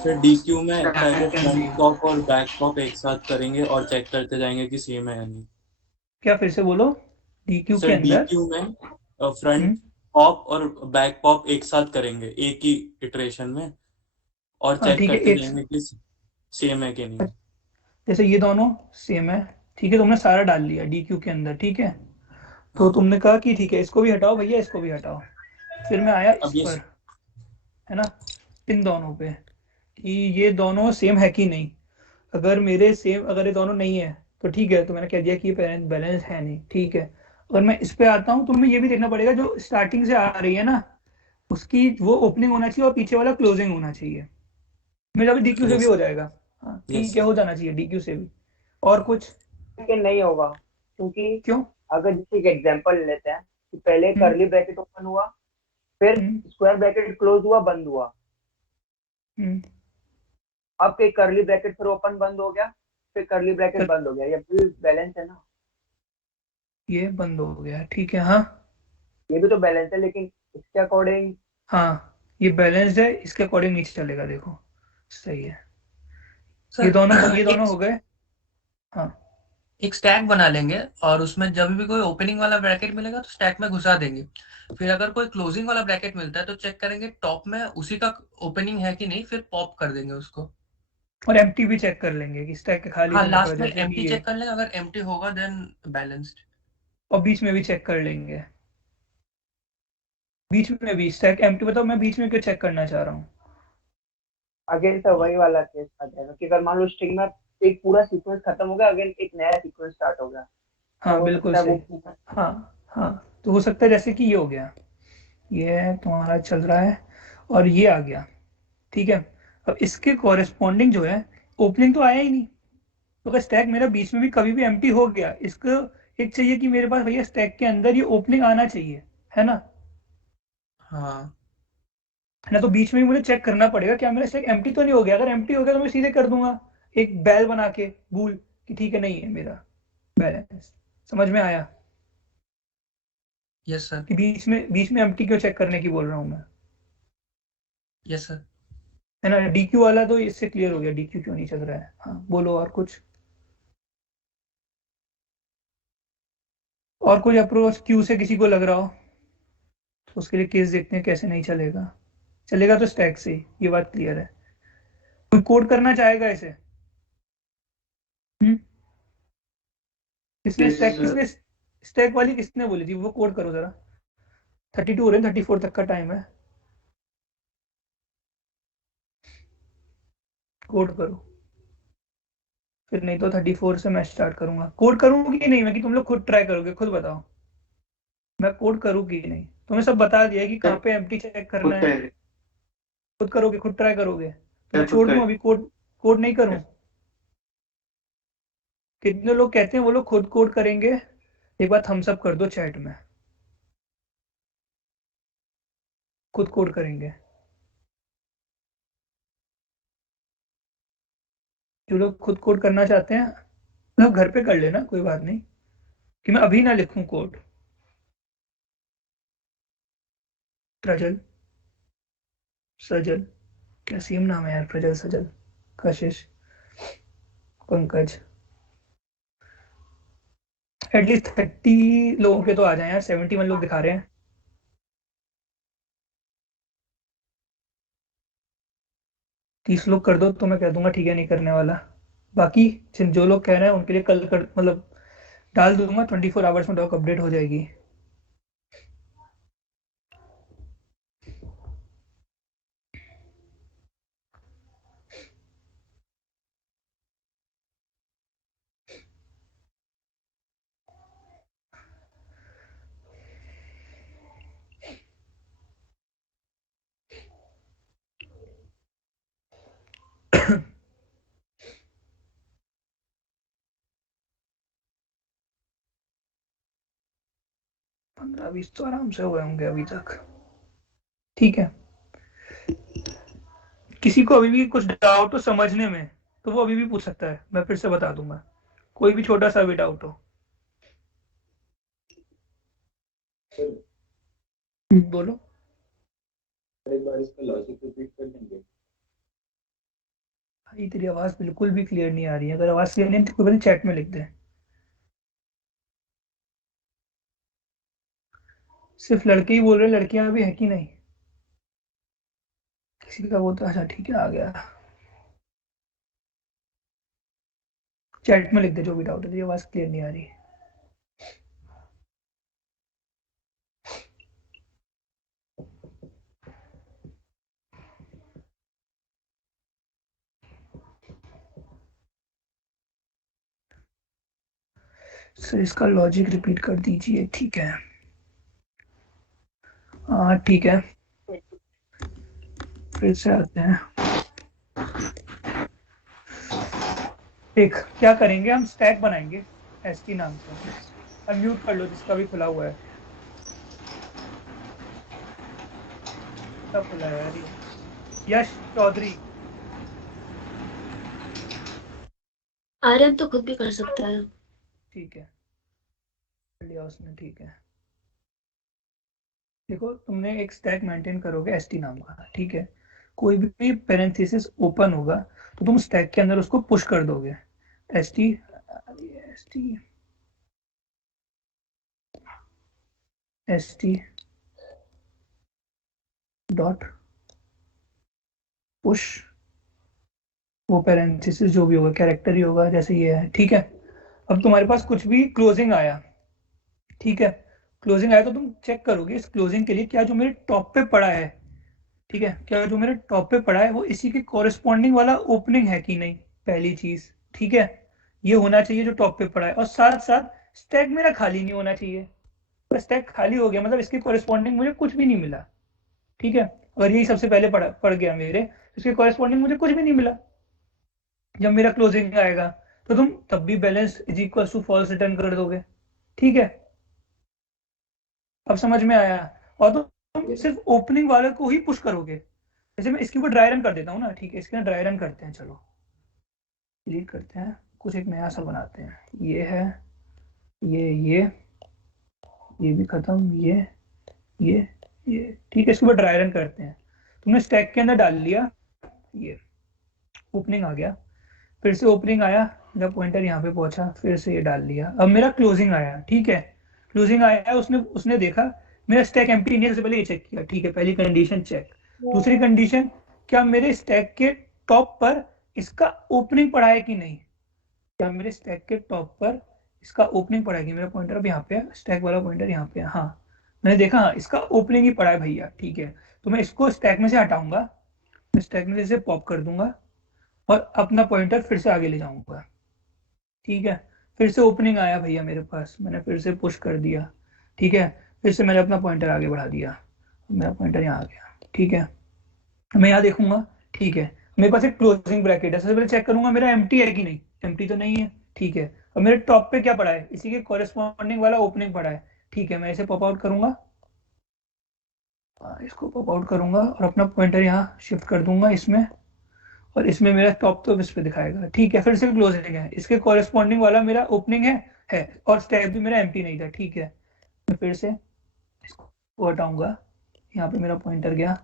सर DQ में पहले फ्रंट पॉप और बैक पॉप एक साथ करेंगे और चेक करते जाएंगे कि सेम है या नहीं। क्या, फिर से बोलो। DQ के सर अंदर DQ में फ्रंट हम्म, पॉप और बैक पॉप एक साथ करेंगे एक ही इटरेशन में, और हाँ चेक ठीक है, करते एक जाएंगे कि सेम है कि नहीं। जैसे ये दोनों सेम है, ठीक है, तुमने सारा डाल लिया DQ के अंदर। ठीक है, तो हाँ। तुमने कहा कि ठीक है इसको भी हटाओ भैया, इसको भी हटाओ। फिर मैं आया इस अब ये पर, है ना, इन दोनों पे, कि ये दोनों सेम है कि नहीं। अगर ये दोनों नहीं है तो ठीक है, तो मैंने कह दिया कि ये पेरेंट बैलेंस है नहीं। ठीक है, अगर मैं इस पे आता हूँ तो मैं ये भी देखना पड़ेगा, जो स्टार्टिंग से आ रही है ना उसकी वो ओपनिंग होना चाहिए और पीछे वाला क्लोजिंग होना चाहिए। मेरा भी DQ से भी यस हो जाएगा। हाँ ठीक यस है, हो जाना चाहिए DQ से भी। और कुछ? लेकिन नहीं होगा, क्योंकि क्यों? अगर जैसे एक एग्जांपल लेते हैं कि पहले हम्म, कर्ली ब्रैकेट ओपन हुआ, फिर हम्म, स्क्वायर ब्रैकेट क्लोज हुआ, बंद हुआ। हम्म, अब कई कर्ली ब्रैकेट फिर ओपन बंद हो गया, फिर कर्ली ब्रैकेट कर, बंद हो गया, ये भी बैलेंस है ना? ये बंद हो गया। ठीक है, हाँ ये भी तो बैलेंस है, लेकिन इसके अकॉर्डिंग हाँ, ये बैलेंस्ड है, इसके अकॉर्डिंग नीचे चलेगा। देखो सही है, सर ये दोनों हो गए। हाँ एक स्टैक बना लेंगे और उसमें जब भी कोई ओपनिंग वाला ब्रैकेट मिलेगा तो स्टैक में घुसा देंगे। फिर अगर कोई क्लोजिंग वाला ब्रैकेट मिलता है तो चेक करेंगे टॉप में उसी का ओपनिंग है कि नहीं, फिर पॉप कर देंगे उसको। और एम्प्टी भी चेक कर लेंगे कि स्टैक खाली हाँ, तो नहीं पड़ा, लास्ट में जैसे एम्प्टी कि ये, चेक कर लेंगे, अगर एम्प्टी होगा देन बैलेंस्ड। और बीच में भी चेक कर लेंगे। बीच में भी स्टैक एम्प्टी, बताओ मैं बीच में क्यों चेक करना चाह रहा हूँ? अगेन सर वही वाला केस आ जाएगा कि अगर मान लो स्ट्रिंग में एक पूरा सीक्वेंस खत्म हो गया, अगेन एक नया सीक्वेंस स्टार्ट हो गया, तो हाँ हो बिल्कुल सकता है सही। वो। हाँ हाँ, तो हो सकता है जैसे कि ये हो गया, ये तुम्हारा चल रहा है और ये आ गया, ठीक है। अब इसके कॉरेस्पॉन्डिंग जो है, ओपनिंग तो आया ही नहीं, तो अगर स्टैक मेरा बीच में भी कभी भी एम्प्टी हो गया, इसको एक चाहिए कि मेरे पास भैया स्टैक के अंदर ये ओपनिंग आना चाहिए, है ना? हाँ है ना? तो बीच में ही मुझे चेक करना पड़ेगा क्या मेरा स्टैक एम्प्टी तो नहीं हो गया। अगर एम्प्टी हो गया तो मैं सीधे कर दूंगा एक बैल बना के बूल, कि ठीक है नहीं है मेरा बैलेंस। समझ में आया यस सर। कि बीच में एम्प्टी क्यों चेक करने की बोल रहा हूँ मैं? Yes sir. है ना? डीक्यू वाला तो इससे क्लियर हो गया, डीक्यू क्यों नहीं चल रहा है। हाँ बोलो और कुछ, और कोई अप्रोच क्यू से किसी को लग रहा हो तो उसके लिए केस देखते हैं कैसे नहीं चलेगा। चलेगा तो स्टैक से ही, ये बात क्लियर है। कोई कोड करना चाहेगा इसे? हम्म, किसने यस स्टैक, सर। किसने स्टैक वाली किसने बोली थी? वो कोड करो जरा। 32 हो रहे हैं, 34 तक का टाइम है, कोड करो। फिर नहीं तो 34 से मैं स्टार्ट करूंगा। कोड करूँ कि नहीं मैं, कि तुम लोग खुद ट्राई करोगे? खुद बताओ। मैं कोड करूँ कि नहीं? तुम्हें सब बता दिया है कि कहाँ पे एम्प्टी चेक करना खुद है। करेंगे खुद करोगे, खुद ट्राई करोगे तो मैं सर, खुद छोड़ दूं करेंगे। अभी कोड? कोड नहीं करूं? कितने लोग कहते हैं वो लोग खुद कोड करेंगे? एक बार थम्स अप कर दो चैट में, खुद कोड करेंगे। जो लोग खुद कोड करना चाहते हैं मतलब घर पे कर लेना, कोई बात नहीं, कि मैं अभी ना लिखूं कोड। प्रजल, सजल, क्या सेम नाम है यार, प्रजल सजल, कशिश, पंकज। एटलीस्ट 30 लोगों के तो आ जाए यार, 71 लोग दिखा रहे हैं। 30 लोग कर दो तो मैं कह दूंगा ठीक है नहीं करने वाला। बाकी जो लोग कह रहे हैं उनके लिए कल कर, मतलब डाल दूंगा, 24 आवर्स में डॉक अपडेट हो जाएगी। पंद्रह बीस तो आराम से हुए होंगे अभी तक, ठीक है। किसी को अभी भी कुछ डाउट हो समझने में तो वो अभी भी पूछ सकता है, मैं फिर से बता दूंगा, कोई भी छोटा सा भी डाउट हो। बोलो। एक बार इसका लॉजिक रिपीट कर देंगे। भाई तेरी आवाज बिल्कुल भी क्लियर नहीं आ रही है, अगर आवाज क्लियर नहीं है तो केवल चैट में लिख दे। सिर्फ लड़के ही बोल रहे हैं, लड़कियां भी है कि नहीं? किसी का वो तो, अच्छा ठीक है आ गया। चैट में लिख दे जो भी डाउट है, तेरी आवाज क्लियर नहीं आ रही। सर इसका लॉजिक रिपीट कर दीजिए, ठीक है। हाँ ठीक है, फिर से आते हैं। देख क्या करेंगे, हम स्टैक बनाएंगे एसटी नाम से। अनम्यूट कर लो जिसका भी खुला हुआ है। सब खुला है यार ये। यश चौधरी, आर्यन तो खुद भी कर सकता है। ठीक है, कर लिया उसने, ठीक है। देखो तुमने एक स्टैक मेंटेन करोगे एसटी नाम का, ठीक है। कोई भी पेरेंथेसिस ओपन होगा तो तुम स्टैक के अंदर उसको पुश कर दोगे, एसटी st डॉट पुश, वो पैरेंथेसिस जो भी होगा कैरेक्टर ही होगा, जैसे ये है, ठीक है। अब तुम्हारे पास कुछ भी क्लोजिंग आया, ठीक है, क्लोजिंग आया तो तुम चेक करोगे इस क्लोजिंग के लिए क्या जो मेरे टॉप पे पड़ा है, ठीक है, क्या जो मेरे टॉप पे पड़ा है वो इसी के कॉरेस्पॉन्डिंग वाला ओपनिंग है कि नहीं, पहली चीज, ठीक है, ये होना चाहिए जो टॉप पे पड़ा है। और साथ साथ स्टैक मेरा खाली नहीं होना चाहिए, तो स्टैक खाली हो गया मतलब इसके कॉरेस्पॉन्डिंग मुझे कुछ भी नहीं मिला, ठीक है। अगर यही सबसे पहले पड़ गया मेरे, इसके कॉरेस्पॉन्डिंग मुझे कुछ भी नहीं मिला, जब मेरा क्लोजिंग आएगा तो तुम तब भी balance is equal to false return कर दोगे, ठीक है। अब समझ में आया। और तुम सिर्फ ओपनिंग वाले को ही पुश करोगे। जैसे मैं इसके ऊपर ड्राई रन कर देता हूँ ना, ठीक है, इसके ना ड्राई रन करते हैं, चलो डिलीट करते हैं, कुछ एक नया सा बनाते हैं, ये है, ये भी खत्म, ये ठीक है, इसके ऊपर ड्राई रन करते हैं। तुमने स्टैक के अंदर डाल लिया, ये ओपनिंग आ गया, फिर से ओपनिंग आया, मेरा पॉइंटर यहाँ पे पहुंचा, फिर से ये डाल लिया, अब मेरा क्लोजिंग आया, ठीक है, क्लोजिंग आया, उसने उसने देखा मेरा स्टैक एम्प्टी नहीं है, सबसे पहले ये चेक किया, ठीक है, पहली कंडीशन चेक। दूसरी कंडीशन, क्या मेरे स्टैक के टॉप पर इसका ओपनिंग पड़ा है कि नहीं, क्या मेरे स्टैक के टॉप पर इसका ओपनिंग पड़ा है कि, मेरा पॉइंटर अब यहाँ पे है, स्टैक वाला पॉइंटर यहाँ पे है, हाँ मैंने देखा, हाँ इसका ओपनिंग ही पड़ा है भैया, ठीक है, तो मैं इसको स्टैक में से हटाऊंगा, मैं स्टैक में से पॉप कर दूंगा और अपना पॉइंटर फिर से आगे ले जाऊंगा, ठीक है। फिर से ओपनिंग आया भैया मेरे पास, मैंने फिर से पुश कर दिया, ठीक है, फिर से मैंने अपना पॉइंटर आगे बढ़ा दिया, मेरा पॉइंटर यहाँ आ गया, ठीक है, मैं यहाँ देखूंगा, ठीक है, मेरे पास एक क्लोजिंग ब्रैकेट है, सबसे पहले चेक करूंगा मेरा एम्प्टी है कि नहीं, एम्प्टी तो नहीं है, ठीक है। और मेरे टॉप पे क्या पड़ा है, इसी के कॉरेस्पॉन्डिंग वाला ओपनिंग पड़ा है, ठीक है, मैं इसे पॉप आउट करूंगा, इसको पॉप आउट करूंगा और अपना पॉइंटर यहाँ शिफ्ट कर दूंगा इसमें, और इसमें मेरा टॉप तो इस पे दिखाएगा, ठीक है, फिर से क्लोजिंग है, इसके कॉरेस्पॉन्डिंग वाला मेरा ओपनिंग है और स्टैक भी मेरा एम्प्टी नहीं था, ठीक है, मैं फिर से इसको हटाऊंगा, यहाँ पे मेरा पॉइंटर गया,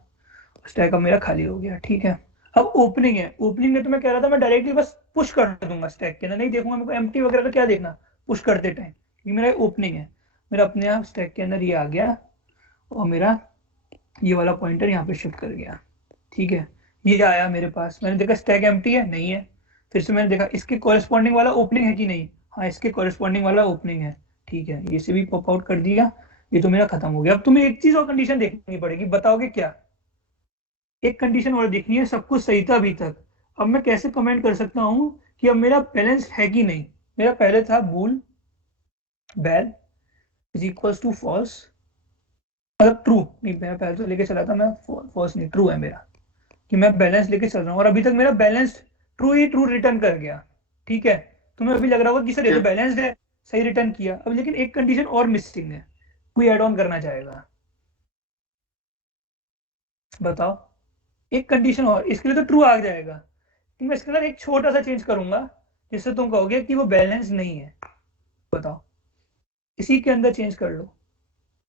स्टैक अब मेरा खाली हो गया, ठीक है। अब ओपनिंग है, ओपनिंग में तो मैं कह रहा था मैं डायरेक्टली बस पुश कर दूंगा स्टैक के अंदर, नहीं देखूंगा मेरे को एम्प्टी वगैरह का क्या देखना पुश करते टाइम, ये मेरा ओपनिंग है, मेरा अपने आप स्टैक के अंदर ये आ गया और मेरा ये वाला पॉइंटर यहाँ पे शिफ्ट कर गया, ठीक है, ये आया मेरे पास, मैंने देखा स्टैक एम्प्टी है, नहीं है, फिर से मैंने देखा इसके कॉरेस्पॉन्डिंग वाला ओपनिंग है कि नहीं, हाँ इसके कॉरेस्पॉन्डिंग वाला ओपनिंग है, ठीक है, ये से भी पॉप आउट कर दिया, ये तो मेरा खत्म हो गया। अब तुम्हें एक चीज और कंडीशन देखनी पड़ेगी, बताओगे क्या, एक कंडीशन और देखनी है, सब कुछ सही था अभी तक, अब मैं कैसे कमेंट कर सकता हूँ कि अब मेरा बैलेंस है कि नहीं। मेरा पहले था बूल बैल इज इक्वल्स टू फॉल्स, मतलब ट्रू नहीं, मैं पहले तो लेके चला था, मैं फॉल्स नहीं, ट्रू है मेरा, कि मैं बैलेंस लेके चल रहा हूँ और अभी तक मेरा बैलेंस ट्रू ही ट्रू रिटर्न कर गया, ठीक है। तुम्हें अभी लग रहा होगा कि सर ये तो बैलेंस्ड है, सही रिटर्न किया, अब लेकिन एक कंडीशन और मिसिंग है, कोई एड ऑन करना चाहेगा, बताओ, एक कंडीशन और, इसके लिए तो ट्रू आ जाएगा, तो मैं इसके अंदर एक छोटा सा चेंज करूंगा जिससे तुम कहोगे कि वो बैलेंस नहीं है, बताओ, इसी के अंदर चेंज कर लो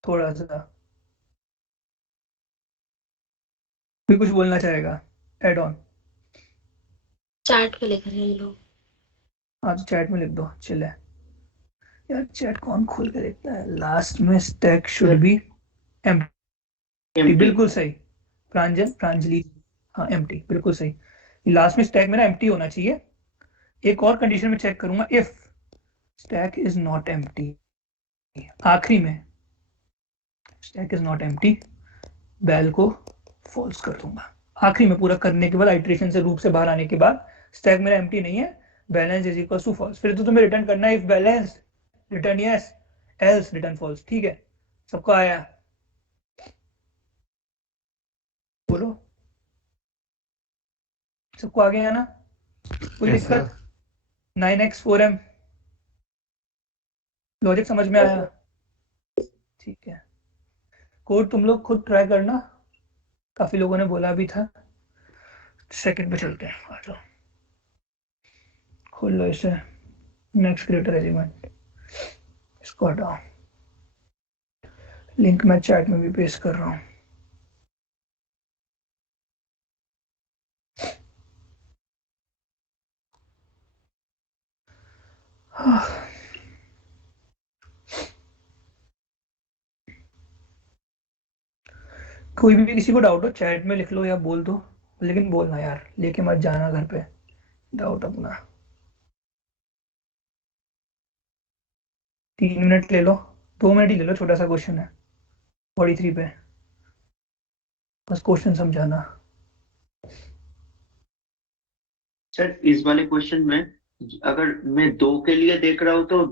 थोड़ा सा, कोई कुछ बोलना चाहेगा एड ऑन, चार्ट पे लिख रहे हैं लोग। हाँ तो चैट में लिख दो, चिल है यार, चैट कौन खोल के देखता है, लास्ट में स्टैक शुड बी एम्प्टी, बिल्कुल सही, प्रांजलि, हाँ एम्प्टी, बिल्कुल सही, लास्ट में स्टैक मेरा एम्प्टी होना चाहिए। एक और कंडीशन में चेक करूंगा, if stack is not empty, आखिरी में स्टैक इज नॉट एम्प्टी, बैल को फॉल्स कर दूंगा, आखिरी में पूरा करने के बाद, आइट्रेशन से रूप से बाहर आने के बाद, स्टैक मेरा एम्प्टी नहीं है, balance is equal to false, फिर तो तुम्हें रिटर्न करना है, if balance return yes, else return false, ठीक है, सबको आया, बोलो, सबको आ गया ना, कोई Yes, दिक्कत, 9x4m लॉजिक समझ में आया, ठीक है, कोड तुम लोग खुद ट्राई करना, काफी लोगों ने बोला भी था। सेकंड पे चलते हैं, आ जाओ, खोल लो इसे, नेक्स्ट क्रिएटर एलिमेंट, इसको हटाओ, लिंक मैं चैट में भी पेस्ट कर रहा हूँ, कोई भी किसी को डाउट हो चैट में लिख लो या बोल दो, लेकिन बोलना यार, लेके मत जाना घर पे डाउट अपना। 3 मिनट ले लो, 2 मिनट ही ले लो, छोटा सा क्वेश्चन है 43 पे, बस क्वेश्चन समझाना। सर इस वाले क्वेश्चन में अगर मैं 2 के लिए देख रहा हूँ तो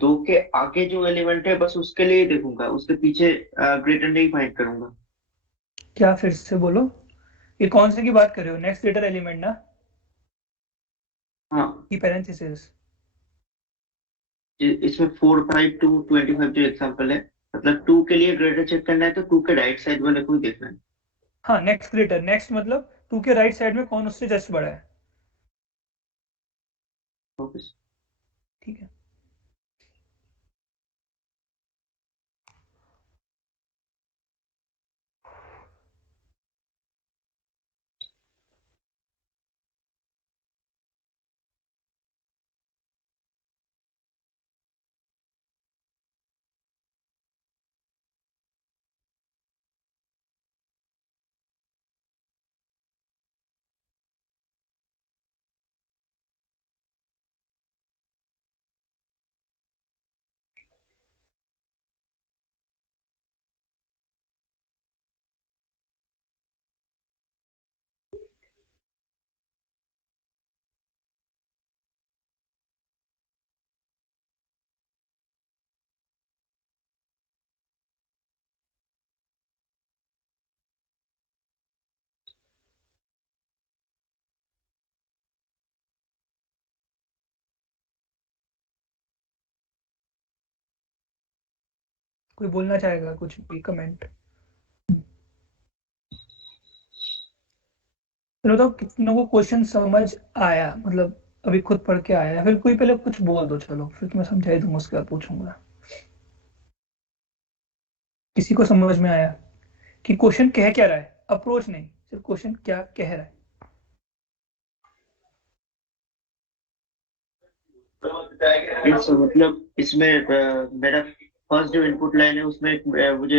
2 के आगे जो एलिमेंट है बस उसके लिए ही देखूंगा, उसके पीछे ग्रेटर नहीं फाइंड करूंगा। क्या फिर से बोलो, ये कौन से की बात कर रहे हो? नेक्स्ट ग्रेटर एलिमेंट ना, हाँ, की पैरेंथेसिस? इसमें 4, 5 to 25 जो एग्जांपल है, मतलब 2 के लिए ग्रेटर चेक करना है तो 2 के राइट साइड वाले को ही देखना है। हाँ, नेक्स्ट ग्रेटर, नेक्स्ट मतलब 2 के राइट साइड में कौन उससे जस्ट बड़ा है। Okay sir. ठीक है, कोई बोलना चाहेगा कुछ भी, कमेंट? चलो, तो कितनों को क्वेश्चन समझ आया, मतलब अभी खुद पढ़ के आया, फिर कोई पहले कुछ बोल दो, चलो फिर तो मैं समझा दूंगा, उसके बाद पूछूंगा। किसी को समझ में आया कि क्वेश्चन कह क्या रहा है, अप्रोच नहीं, सिर्फ क्वेश्चन क्या कह रहा है? इस मतलब इसमें मेरा फर्स्ट जो इनपुट लाइन है उसमें मुझे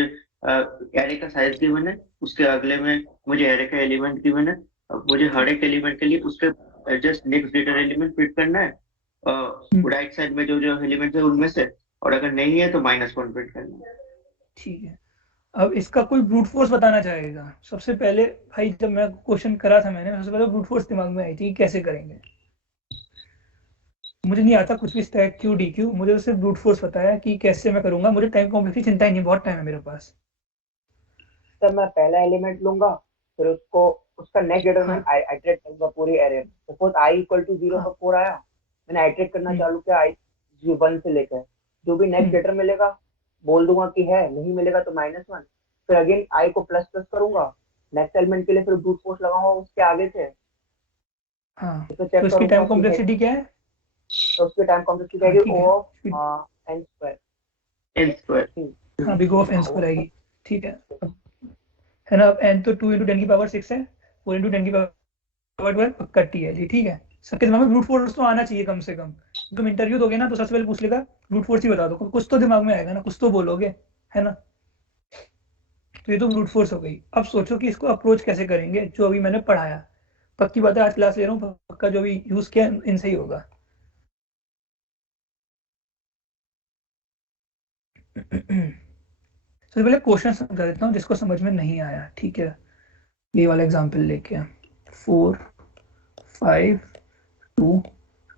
एरे का साइज गिवन है, उसके अगले में मुझे एरे का एलिमेंट गिवन है। अब मुझे हर एक एलिमेंट के लिए उसके just next greater element fit करना है, राइट साइड में जो जो एलिमेंट है उनमें से, और अगर नहीं है तो -1 फिट करना है। ठीक है, अब इसका कोई ब्रूट फोर्स बताना चाहेगा? सबसे पहले भाई, जब मैं क्वेश्चन करा था मैंने, सबसे पहले ब्रूट फोर्स दिमाग में आई थी, कैसे करेंगे। मुझे नहीं आता कुछ भी स्टैक क्यू डी क्यू, मुझे तो सिर्फ ब्रूट फोर्स पता है कि कैसे मैं करूंगा, मुझे टाइम कॉम्प्लेक्स की चिंता ही नहीं, बहुत टाइम है मेरे पास। तब मैं पहला एलिमेंट लूंगा, फिर उसको उसका नेक्स्ट ग्रेटर हाँ, मैं आइटरेट करूंगा पूरी एरे में। सपोज i = 0 हाँ, पर 4 आया, मैंने आइटरेट करना हम्म, चालू किया, i 1 से लेकर जो भी नेक्स्ट हम्म, ग्रेटर मिलेगा बोल दूंगा कि है, नहीं मिलेगा तो -1, फिर अगेन i को प्लस प्लस करूंगा, नेक्स्ट एलिमेंट के लिए फिर ब्रूट फोर्स लगाऊंगा उसके आगे से, हाँ, तो तो चेक इसकी करूंगा टाइम कि है, कॉम्प्लेक्सिटी क्या है? तो उसके टाइम कॉम्प्लेक्सिटी हाँ आएगी ठीक O है, of n square. n square. हाँ, big O of n square आएगी। ठीक है, है ना? अब n तो 2 × 10⁻⁶ है, 4 × 10⁻12 पक्का टी है जी। ठीक है, सबके दिमाग में ब्रूट फोर्स तो आना चाहिए कम से कम। तुम इंटरव्यू दोगे ना तो सबसे पहले पूछ लेगा ब्रूट फोर्स ही बता दो, कुछ तो दिमाग में आएगा ना, कुछ तो बोलोगे, है ना? तो ये तो ब्रूट फोर्स हो गई। अब सोचो कि इसको अप्रोच कैसे करेंगे, जो अभी मैंने पढ़ाया। पक्की बात है, आज क्लास ले रहा हूँ, पक्का जो भी यूज किया इनसे ही होगा। सबसे पहले क्वेश्चन समझा देता हूँ जिसको समझ में नहीं आया, ठीक है? ये वाला एग्जाम्पल लेके 4, 5, 2,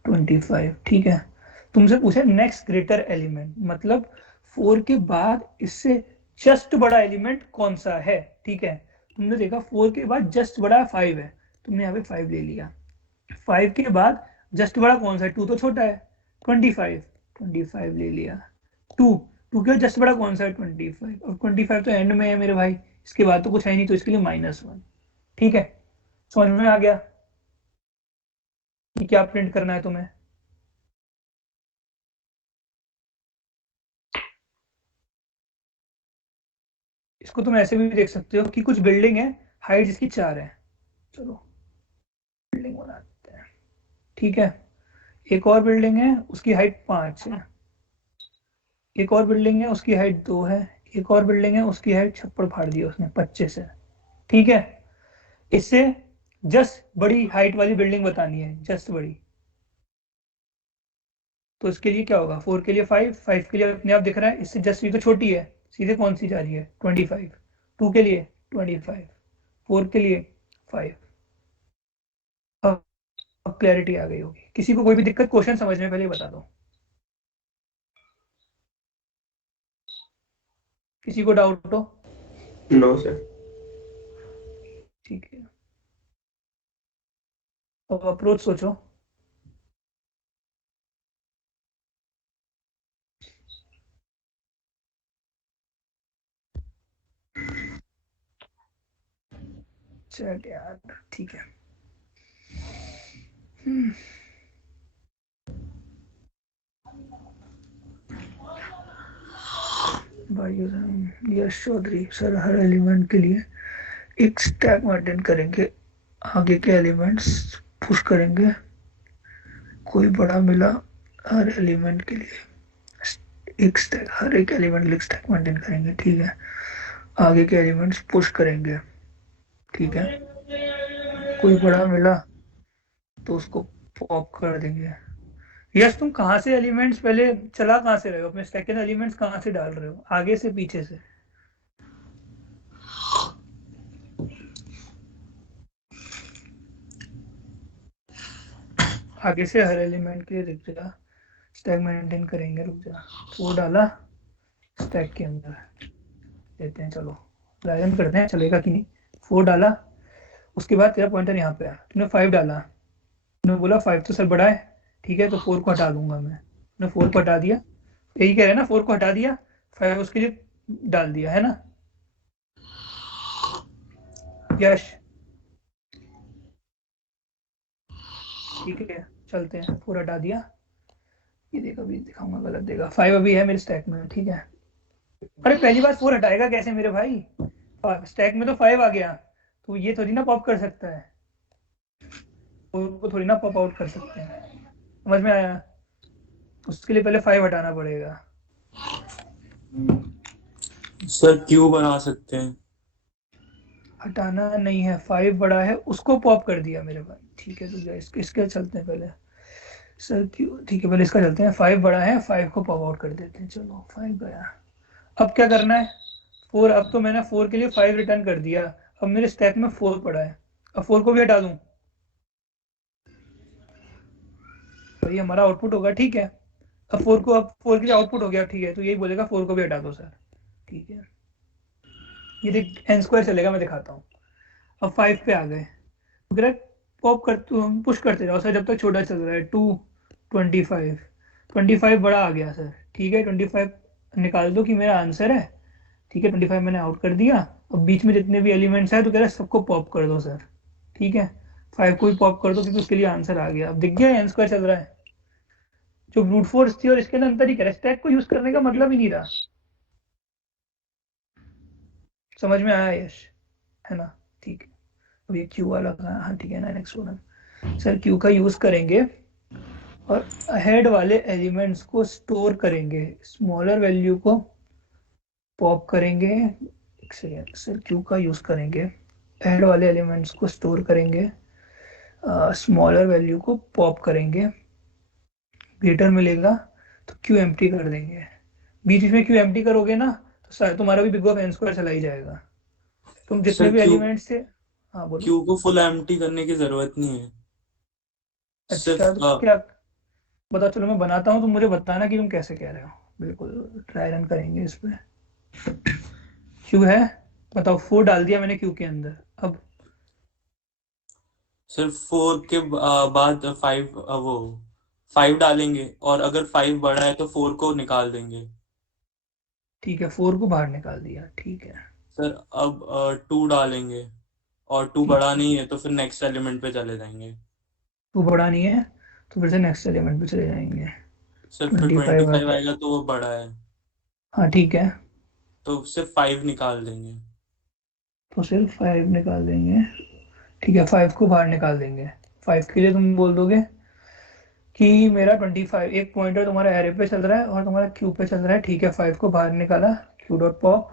25, ठीक है? तुमसे पूछे नेक्स्ट ग्रेटर एलिमेंट, मतलब 4 के बाद इससे जस्ट बड़ा एलिमेंट कौन सा है, ठीक है? तुमने देखा 4 के बाद जस्ट बड़ा 5 है, तुमने यहाँ पे 5 ले लिया। 5 के बाद जस्ट बड़ा कौन सा है? 2 तो छोटा है, 25, 25 ले लिया। 2, 2 के बाद जस्ट बड़ा कौन सा है? 25, और 25 तो एंड में है मेरे भाई, इसके बाद तो कुछ है नहीं, तो इसके लिए -1। ठीक है, समझ में आ गया कि क्या प्रिंट करना है तुम्हें? इसको तुम ऐसे भी देख सकते हो कि कुछ बिल्डिंग है, हाइट इसकी 4 है, चलो बिल्डिंग बनाते हैं, ठीक है? एक और बिल्डिंग है उसकी हाइट 5 है, एक और बिल्डिंग है उसकी हाइट 2 है, एक और बिल्डिंग है उसकी हाइट छप्पड़ फाड़ दी उसने 25 है। ठीक है, इससे जस्ट बड़ी हाइट वाली बिल्डिंग बतानी है, जस्ट बड़ी। तो इसके लिए क्या होगा, 4 के लिए 5, 5 के लिए अपने आप दिख रहा है, इससे जस्ट ये तो छोटी है, सीधे कौन सी जा रही है 25, 2 के लिए 25, 4 के लिए 5। अब क्लैरिटी आ गई होगी। किसी को कोई भी दिक्कत क्वेश्चन समझने में पहले ही बता दो, किसी को डाउट हो? No sir. ठीक है, अब अप्रोच सोचो। चल यार ठीक है। भाई यश चौधरी सर, हर एलिमेंट के लिए एक स्टैक मेंटेन करेंगे, आगे के एलिमेंट्स पुश करेंगे, कोई बड़ा मिला हर एलिमेंट के लिए एक स्टैक, हर एक एलिमेंट लिए स्टैक मेंटेन करेंगे। ठीक है, आगे के एलिमेंट्स पुश करेंगे। ठीक है, कोई बड़ा मिला तो उसको पॉप कर देंगे। यस, तुम कहाँ से एलिमेंट्स पहले चला कहाँ से रहे हो, अपने सेकंड एलिमेंट्स कहाँ से डाल रहे हो, आगे से पीछे से? आगे से हर एलिमेंट के लिए रुक जा, स्टैक मेंटेन करेंगे, रुक जा। वो डाला स्टैक के अंदर, देते हैं, चलो लाइन करते हैं चलेगा कि नहीं। 4 डाला, उसके बाद तेरा पॉइंटर यहाँ पे है, तूने 5 डाला, तूने बोला 5 तो सर बड़ा है, ठीक है तो 4 को हटा दूंगा मैं, तूने 4 को हटा दिया, यही कह रहे हैं ना, 4 को हटा दिया, 5 उसके लिए डाल दिया है ना यश? ठीक है चलते हैं, 4 हटा दिया, ये देखो अभी दिखाऊंगा गलत देगा, 5 अभी है मेरे स्टैक में। ठीक है, अरे पहली बार 4 हटाएगा कैसे मेरे भाई, स्टैक में तो 5 आ गया, तो ये थोड़ी ना पॉप कर सकता है, 4 को थोड़ी ना पॉप आउट कर सकते हैं, समझ में आया? उसके लिए पहले 5 हटाना पड़ेगा। सर क्यू बना सकते हैं। हटाना नहीं है, 5 बड़ा है, उसको पॉप कर दिया मेरे भाई। ठीक है, तो इसके चलते हैं पहले सर क्यों, ठीक है पहले इसका चलते हैं, 5 बड़ा है, 5 को पॉप आउट कर देते हैं, चलो 5 गया। अब क्या करना है, 4, अब तो मैंने 4 के लिए 5 रिटर्न कर दिया, अब मेरे स्टैक में 4 पड़ा है, अब 4 को भी हटा दूं तो ये हमारा आउटपुट होगा। ठीक है, अब 4 के लिए आउटपुट हो गया, ठीक है तो यही बोलेगा 4 को भी हटा दो सर। ठीक है, ये देख n स्क्वायर चलेगा, मैं दिखाता हूँ। अब 5 पे आ गए, पॉप कर पुश करते जाओ सर जब तक छोटा चल रहा है, 2 25, 25 बड़ा आ गया सर। ठीक है, 25 निकाल दो कि मेरा आंसर है। ठीक है, 25 मैंने आउट कर दिया, अब बीच में जितने भी एलिमेंट्स है तो कह रहा है सबको पॉप कर दो सर। ठीक है, 5 को भी पॉप कर दो क्योंकि उसके लिए आंसर आ गया। अब दिख गया n स्क्वायर चल रहा है, जो ब्रूट फोर्स थी और इसके अंदर अंतर ही कह रहा है, स्टैक को यूज करने का मतलब ही नहीं रहा। समझ में आया यश, है ना? ठीक है, अब ये क्यू वाला कहा, हाँ ठीक है 9x1 सर, क्यू का यूज करेंगे और अहेड वाले एलिमेंट्स को स्टोर करेंगे, स्मॉलर वैल्यू को पॉप करेंगे। एक सेकेंड सर, क्यू का यूज करेंगे, अहेड वाले एलिमेंट्स को स्टोर करेंगे, स्मॉलर वैल्यू को पॉप करेंगे, ग्रेटर मिलेगा तो क्यू एम्प्टी कर देंगे। बीच में क्यू एम्प्टी करोगे ना तो तुम्हारा भी बिग ऑफ n स्क्वायर चला ही जाएगा। तुम जितने सर भी क्यू एलिमेंट्स थे, हाँ बोलो। क्यू को फुल एम्प्टी करने की जरूरत नहीं है, सिर्फ अच्छा तो क्या बताओ, चलो मैं बनाता हूँ, तुम मुझे बताना कि तुम कैसे कह रहे हो। बिल्कुल ट्राई रन करेंगे इस पे। क्यू है, बताओ 4 डाल दिया मैंने क्यू के अंदर, अब सिर्फ 4 के बाद 5 वो 5 डालेंगे, और अगर 5 बड़ा है तो 4 को निकाल देंगे। ठीक है 4 को बाहर निकाल दिया। ठीक है, सर अब 2 डालेंगे, और 2 ठीक बड़ा है, नहीं है तो फिर नेक्स्ट एलिमेंट पे चले जाएंगे। 2 बड़ा नहीं है तो फिर से नेक्स्ट एलिमेंट पे चले जाएंगे। सर फिर 25 आ 25 गया, आएगा तो वो बड़ा है, हाँ ठीक है, तो सिर्फ 5 निकाल देंगे। तो सिर्फ 5 निकाल देंगे। ठीक है, 5 को बाहर निकाल देंगे। 5 के लिए तुम बोल दोगे कि मेरा 25 एक पॉइंटर तुम्हारा एरे पे चल रहा है और तुम्हारा क्यू पे चल रहा है, ठीक है। 5 को बाहर निकाला, क्यू डॉट पॉप,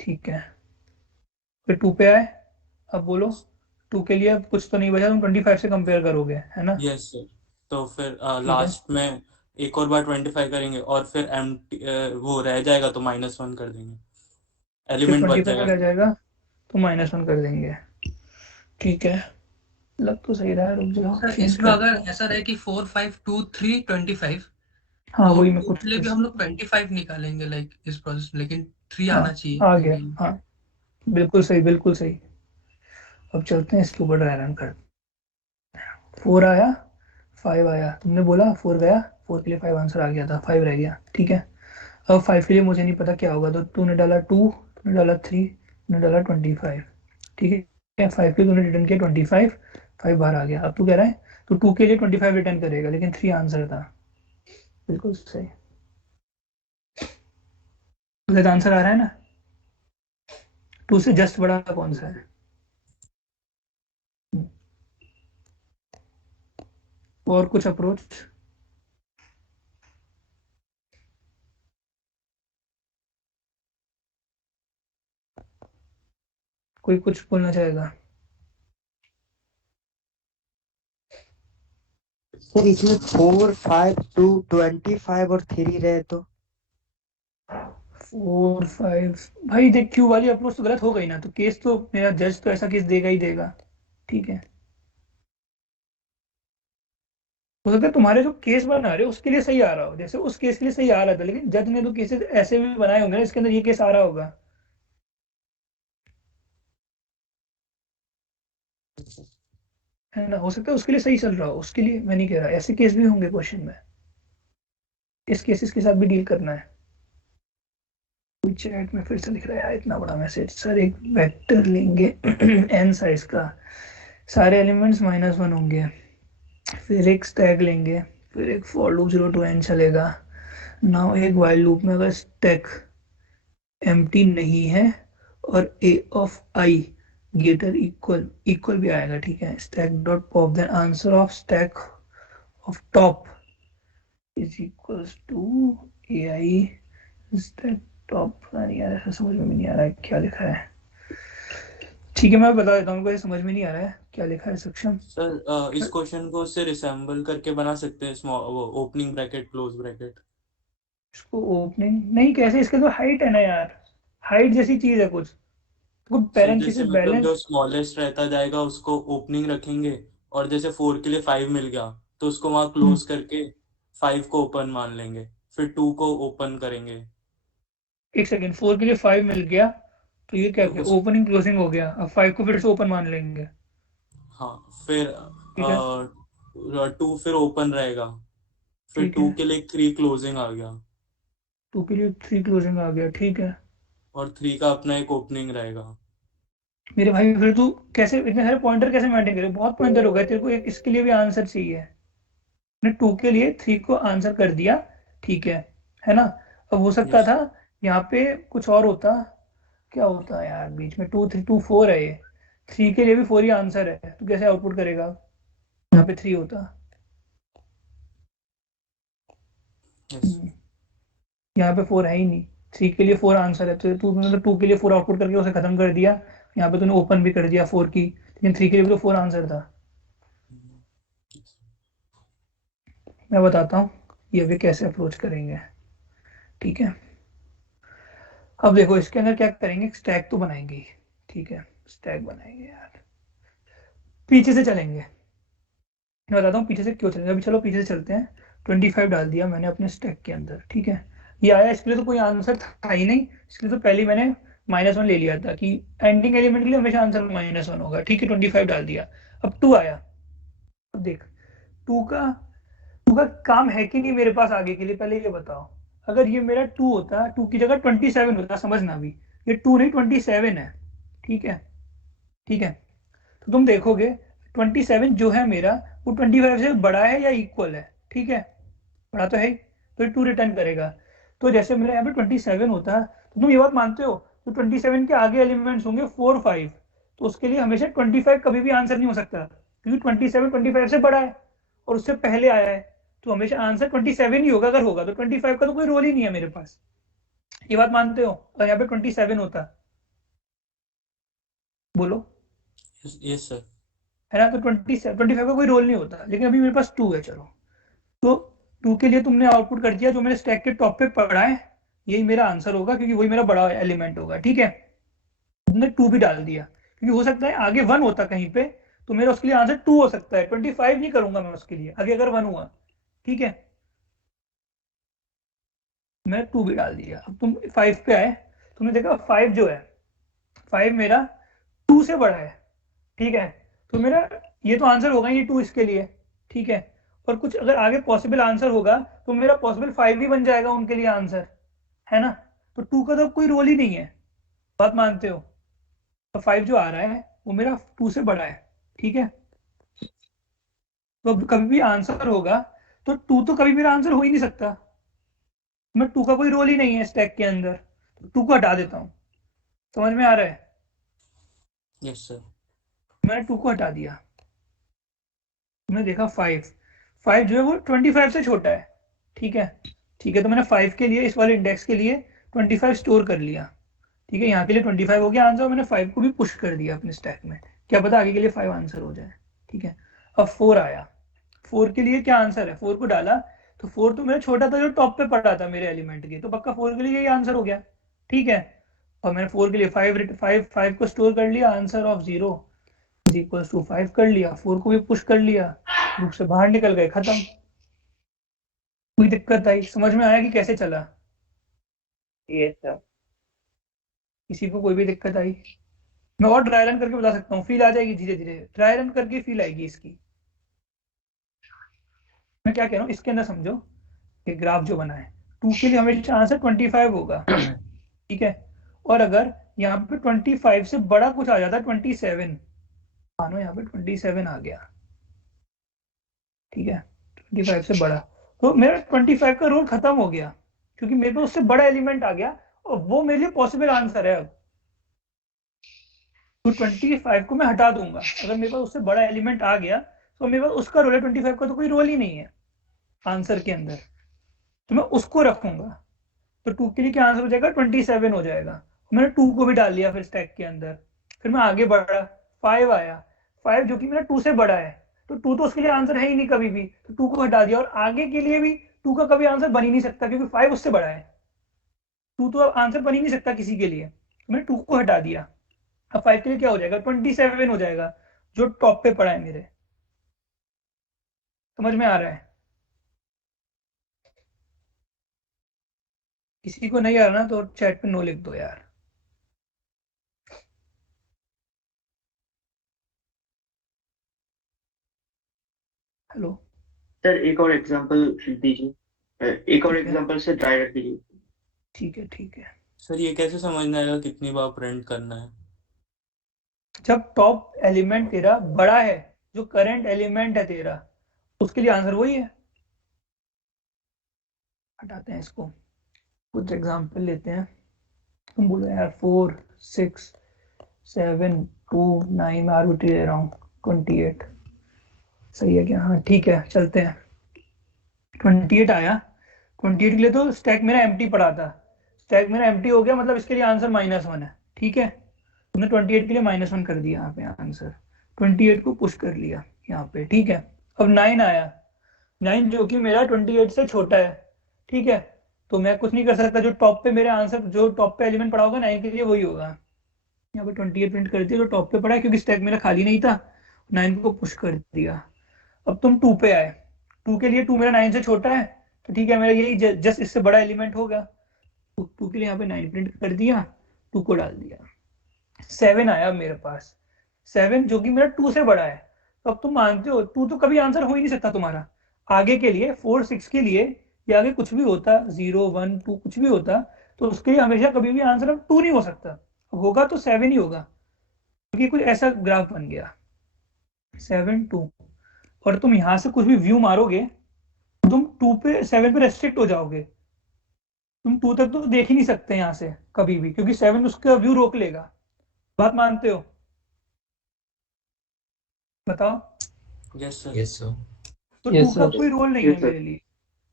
ठीक है। फिर 2 पे आए, अब बोलो 2 के लिए अब कुछ तो नहीं बचा, तुम 25 से कंपेयर करोगे, है ना? Yes sir. तो फिर ठीक है, लास्ट में एक और बार 25 करेंगे और फिर वो रह जाएगा तो -1 कर देंगे, फिर एलिमेंट बच 25 रह जाएगा। जाएगा तो -1 कर देंगे, ठीक है। लग तो सही रहा है, रुक जाओ सर चेंज इसमें कर। अगर ऐसा रहे कि 4 5 2 3 25, हाँ तो वही मैं 2 कुछ के लिए भी हम लोग 25 निकालेंगे लाइक इस प्रोसेस में, लेकिन 3 हाँ आना चाहिए आ गया, ending में। हाँ बिल्कुल सही, बिल्कुल सही। अब चलते हैं इसके ऊपर ड्राई रन कर। 4 आया, 5 आया, तुमने बोला 4 गया, 4 के लिए 5 आंसर आ गया था, 5 रह गया, ठीक है। अब 5 के लिए मुझे नहीं पता क्या होगा, तो तूने डाला 2, तूने डाला 3, तूने डाला 25, ठीक है। 5 के लिए तूने रिटर्न किया 25, 5 बाहर आ गया। अब तू कह रहा है तो 2 के लिए 25 रिटर्न करेगा, लेकिन 3 आंसर था, बिल्कुल सही। तो आंसर आ रहा है ना? 2 से जस्ट बड़ा कौन सा है? और कुछ अप्रोच? कोई कुछ बोलना चाहेगा? सर इसमें 4 5 2 25 और 3 रहे तो 4 5, भाई देख क्यू वाली अप्रोच तो गलत हो गई ना, तो केस तो मेरा जज तो ऐसा केस देगा ही देगा, ठीक है। हो सकता है तुम्हारे जो केस बना रहे हो उसके लिए सही आ रहा हो, जैसे उस केस के लिए सही आ रहा था, लेकिन जज ने तो केसेस ऐसे भी बनाए होंगे ना इसके अंदर ये केस आ रहा होगा, है ना? हो सकता है उसके लिए सही चल रहा हो, उसके लिए मैं नहीं कह रहा, ऐसे केस भी होंगे क्वेश्चन में, इस केसेस के साथ भी डील करना है। कोई चैट में फिर से लिख रहा है यार इतना बड़ा मैसेज, सर एक वेक्टर लेंगे n साइज का, सारे एलिमेंट्स -1 होंगे, फिर एक स्टैक लेंगे, फिर एक फॉर लूप 0 to n चलेगा। नाउ एक वाइल लूप में अगर स्टैक एम्प्टी नहीं है और a of I greater equal भी आएगा, ठीक है। Stack dot pop, then answer of stack of top is equals to ai stack top. नहीं यार ऐसा समझ में नहीं आ रहा है क्या लिखा है, ठीक है मैं बता देता हूँ, समझ में नहीं आ रहा है क्या लिखा है सक्षम। सर इस क्वेश्चन को उससे रिसेंबल करके बना सकते हैं, वो ओपनिंग ब्रैकेट क्लोज ब्रैकेट। इसको ओपनिंग नहीं, कैसे? इसके तो हाइट है ना यार, हाइट जैसी चीज है कुछ, तो सर जैसे पैरेंथेसिस मतलब जो बैलेंस। स्मॉलेस्ट रहता जाएगा उसको ओपनिंग रखेंगे, और जैसे 4 के लिए 5 मिल गया तो उसको वहां क्लोज करके 5 को ओपन मान लेंगे, फिर 2 को ओपन करेंगे। एक सेकेंड, 4 के लिए 5 मिल गया तो ये क्या तो किया, उस ओपनिंग क्लोजिंग हो गया, अब 5 को फिर से ओपन मान लेंगे, हाँ फिर ठीक है। 2 फिर ओपन रहेगा, फिर ठीक 2 है, के लिए 3 क्लोजिंग आ गया, 2 के लिए 3 क्लोजिंग आ गया, ठीक है। और 3 का अपना एक ओपनिंग रहेगा। मेरे भाई फिर तू कैसे इतने सारे पॉइंटर कैसे मेंटेन करे, बहुत पॉइंटर हो गए तेरे को, एक इसके लिए भी आंसर चाहिए। ने 2 के लिए 3 को आंसर कर दिया, ठीक है ना? अब हो सकता यस। था यहाँ पे कुछ और होता, क्या होता है यार बीच में, 2 3 2 4 है ये, 3 के लिए भी 4 ही आंसर है, तो कैसे आउटपुट करेगा? यहाँ पे 3 होता, यस। यहाँ पे 4 है ही नहीं, 3 के लिए 4 आंसर है, तो तूने तो 2 के लिए 4 आउटपुट करके उसे खत्म कर दिया, यहाँ पे तूने ओपन भी कर दिया 4 की, लेकिन 3 के लिए भी तो 4 आंसर था। मैं बताता हूँ ये भी कैसे अप्रोच करेंगे, ठीक है। अब देखो इसके अंदर क्या करेंगे, स्टैक तो बनाएंगे ही, ठीक है। स्टैक बनाएंगे यार, पीछे से चलेंगे, मैं बताता हूँ पीछे से क्यों चलेंगे। अभी चलो पीछे से चलते हैं। 25 डाल दिया मैंने अपने स्टैक के अंदर, ठीक है। ये आया, इसके लिए तो कोई आंसर था ही नहीं, इसके लिए तो पहले ही मैंने -1 ले लिया था कि एंडिंग एलिमेंट के लिए हमेशा आंसर -1 होगा, ठीक है। 25 डाल दिया, अब 2 आया। अब देख 2 का 2 का काम है कि नहीं मेरे पास आगे के लिए, पहले ये बताओ। अगर ये मेरा 2 होता, 2 की जगह 27 होता, समझना भी, ये 2 नहीं 27 है, ठीक है। ठीक है, तो तुम देखोगे 27 जो है मेरा, वो 25 से बड़ा है या इक्वल है, ठीक है। बड़ा तो है ही, तो 2 रिटर्न करेगा। तो जैसे मेरे यहाँ पे 27 होता, तो तुम ये बात मानते हो तो 27 के आगे एलिमेंट्स होंगे 4 5, तो उसके लिए हमेशा 25 कभी भी आंसर नहीं हो सकता, क्योंकि 27 25 से बड़ा है, और उससे पहले आया है तो हमेशा आंसर 27 ही होगा। अगर होगा तो 25 का तो कोई रोल ही नहीं है मेरे पास। ये बात मानते हो? और यहाँ पे 27 होता, बोलो, यस सर। है ना? तो 25 का कोई रोल नहीं होता, लेकिन अभी मेरे पास 2 है। चलो, तो 2 के लिए तुमने आउटपुट कर दिया, जो मैंने स्टैक के टॉप पे पढ़ा है यही मेरा आंसर होगा, क्योंकि वही मेरा बड़ा एलिमेंट होगा। ठीक है, तुमने 2 भी डाल दिया, क्योंकि हो सकता है आगे 1 होता कहीं पे, तो मेरा उसके लिए आंसर 2 हो सकता है। 25 नहीं करूंगा मैं उसके लिए, आगे अगर 1 हुआ। ठीक है, मैं 2 भी डाल दिया। अब तुम 5 पे आए, तुमने देखा 5 जो है, 5 मेरा 2 से बड़ा है। ठीक है, तो मेरा ये तो आंसर होगा ही 2 इसके लिए। ठीक है, और कुछ अगर आगे पॉसिबल आंसर होगा तो मेरा पॉसिबल 5 भी बन जाएगा उनके लिए आंसर, है ना? तो 2 का तो कोई रोल ही नहीं है। बात मानते हो? तो 5 जो आ रहा है वो मेरा 2 से बड़ा है। ठीक है, तो अब कभी भी आंसर होगा तो 2 तो कभी मेरा आंसर हो ही नहीं सकता। मैं 2 का कोई रोल ही नहीं है स्टैक के अंदर, तो 2 को हटा देता हूं। समझ में आ रहा है? Yes sir. मैंने 2 को हटा दिया, तुमने देखा 5 जो है वो 25 से छोटा है। ठीक है, ठीक है, तो मैंने 5 के लिए, इस वाले इंडेक्स के लिए 25 स्टोर कर लिया। ठीक है, यहाँ के लिए 25 हो गया आंसर, और मैंने 5 को भी पुश कर दिया अपने स्टैक में। क्या पता आगे के लिए 5 आंसर हो जाए। ठीक है, अब 4 आया। 4 के लिए क्या आंसर है? 4 को डाला तो 4 तो मेरा छोटा था, जो टॉप पे पड़ा था मेरे एलिमेंट के, तो पक्का 4 के लिए यही आंसर हो गया। ठीक है, और मैंने 4 के लिए 5 को स्टोर कर लिया, answer of 0 is equal to 5 कर लिया, 4 को भी पुश कर लिया, ग्रुप से बाहर निकल गए, खत्म। कोई दिक्कत आई? समझ में आया कि कैसे चला? Yes sir. किसी को कोई भी दिक्कत आई? मैं और ड्राई रन करके बता सकता हूँ, फील आ जाएगी धीरे धीरे, ड्राई रन करके फील आएगी इसकी। मैं क्या कह रहा हूँ, इसके अंदर समझो कि ग्राफ जो बना है 2 के लिए हमेशा आंसर 25 होगा। ठीक है, और अगर यहाँ पे 25 से बड़ा कुछ आ जाता है, 27, मानो यहाँ पे 27 आ गया, ठीक है, 25 से बड़ा, तो मेरा 25 का रोल खत्म हो गया, क्योंकि मेरे पास उससे बड़ा एलिमेंट आ गया और वो मेरे लिए पॉसिबल आंसर है। अब तो 25 को मैं हटा दूंगा, अगर मेरे पास उससे बड़ा एलिमेंट आ गया तो मेरे पास उसका रोल है, 25 का तो कोई रोल ही नहीं है आंसर के अंदर, तो मैं उसको रखूंगा। तो 2 के लिए क्या आंसर हो जाएगा? 27 हो जाएगा। मैंने 2 को भी डाल लिया फिर स्टैक के अंदर, फिर मैं आगे बढ़ा, 5 आया, 5 जो कि मेरा 2 से बड़ा है, तो 2 तो उसके लिए आंसर है ही नहीं कभी भी, तो 2 को हटा दिया, और आगे के लिए भी 2 का कभी आंसर बन ही नहीं सकता, क्योंकि 5 उससे बड़ा है। 2 तो अब आंसर बन ही नहीं सकता किसी के लिए, तो मैंने 2 को हटा दिया। अब 5 के लिए क्या हो जाएगा? 27 हो जाएगा, जो टॉप पे पड़ा है मेरे। समझ में आ रहा है? किसी को नहीं आ रहा ना तो चैट पे नो लिख दो यार। हेलो सर एक और एग्जांपल दीजिए, एक और ठीक है, एग्जांपल से ड्राई रख दीजिए। ठीक है, ठीक है। सर ये कैसे समझना आएगा कितनी बार प्रिंट करना है? जब टॉप एलिमेंट तेरा बड़ा है, जो करंट एलिमेंट है तेरा, उसके लिए आंसर वही है। हटाते हैं इसको, कुछ एग्जांपल लेते हैं। तुम बोलो यार 4 6 7 2 9, मैं आर्बिट्री ले रहा हूँ, 28 सही है क्या? हाँ ठीक है, चलते हैं। 28 आया, 28 के लिए तो स्टैक मेरा एम्प्टी पड़ा था, स्टैक मेरा एम्प्टी हो गया, मतलब इसके लिए आंसर -1 है। ठीक है, तुमने 28 के लिए -1 कर दिया यहाँ पे आंसर, 28 को पुश कर लिया यहाँ पे। ठीक है, अब 9 आया, 9 जो कि मेरा 28 से छोटा है। ठीक है, तो मैं कुछ नहीं कर सकता, जो टॉप पे मेरे आंसर, जो टॉप पे एलिमेंट पड़ा होगा 9 के लिए वही होगा। यहाँ पे 28 प्रिंट कर दिया, जो टॉप पे पड़ा है, क्योंकि स्टैक मेरा खाली नहीं था, 9 को पुश कर दिया। अब तुम 2 पे आए, 2 के लिए 2 मेरा 9 से छोटा है, तो ठीक है, मेरा यही जस्ट इससे बड़ा एलिमेंट होगा, 2 के लिए यहाँ पे 9 प्रिंट कर दिया, 2 को डाल दिया। 7 आया मेरे पास, 7 जो कि मेरा 2 से बड़ा है, तो अब तुम मानते हो 2 तो कभी आंसर हो ही नहीं सकता तुम्हारा। आगे के लिए 4 6 के लिए या आगे कुछ भी होता, 0 1 2 कुछ भी होता, तो उसके लिए हमेशा कभी भी आंसर 2 नहीं हो सकता, होगा तो 7 ही होगा, क्योंकि कुछ ऐसा ग्राफ बन गया 7 2। और तुम यहां से कुछ भी व्यू मारोगे, तुम 2 पे 7 पे रेस्ट्रिक्ट हो जाओगे, तुम 2 तक तो देख ही नहीं सकते यहाँ से कभी भी, क्योंकि 7 उसका व्यू रोक लेगा। बात मानते हो? बताओ। Yes sir. Yes sir. तो Yes, 2 का sir. कोई रोल नहीं Yes, है sir. मेरे लिए,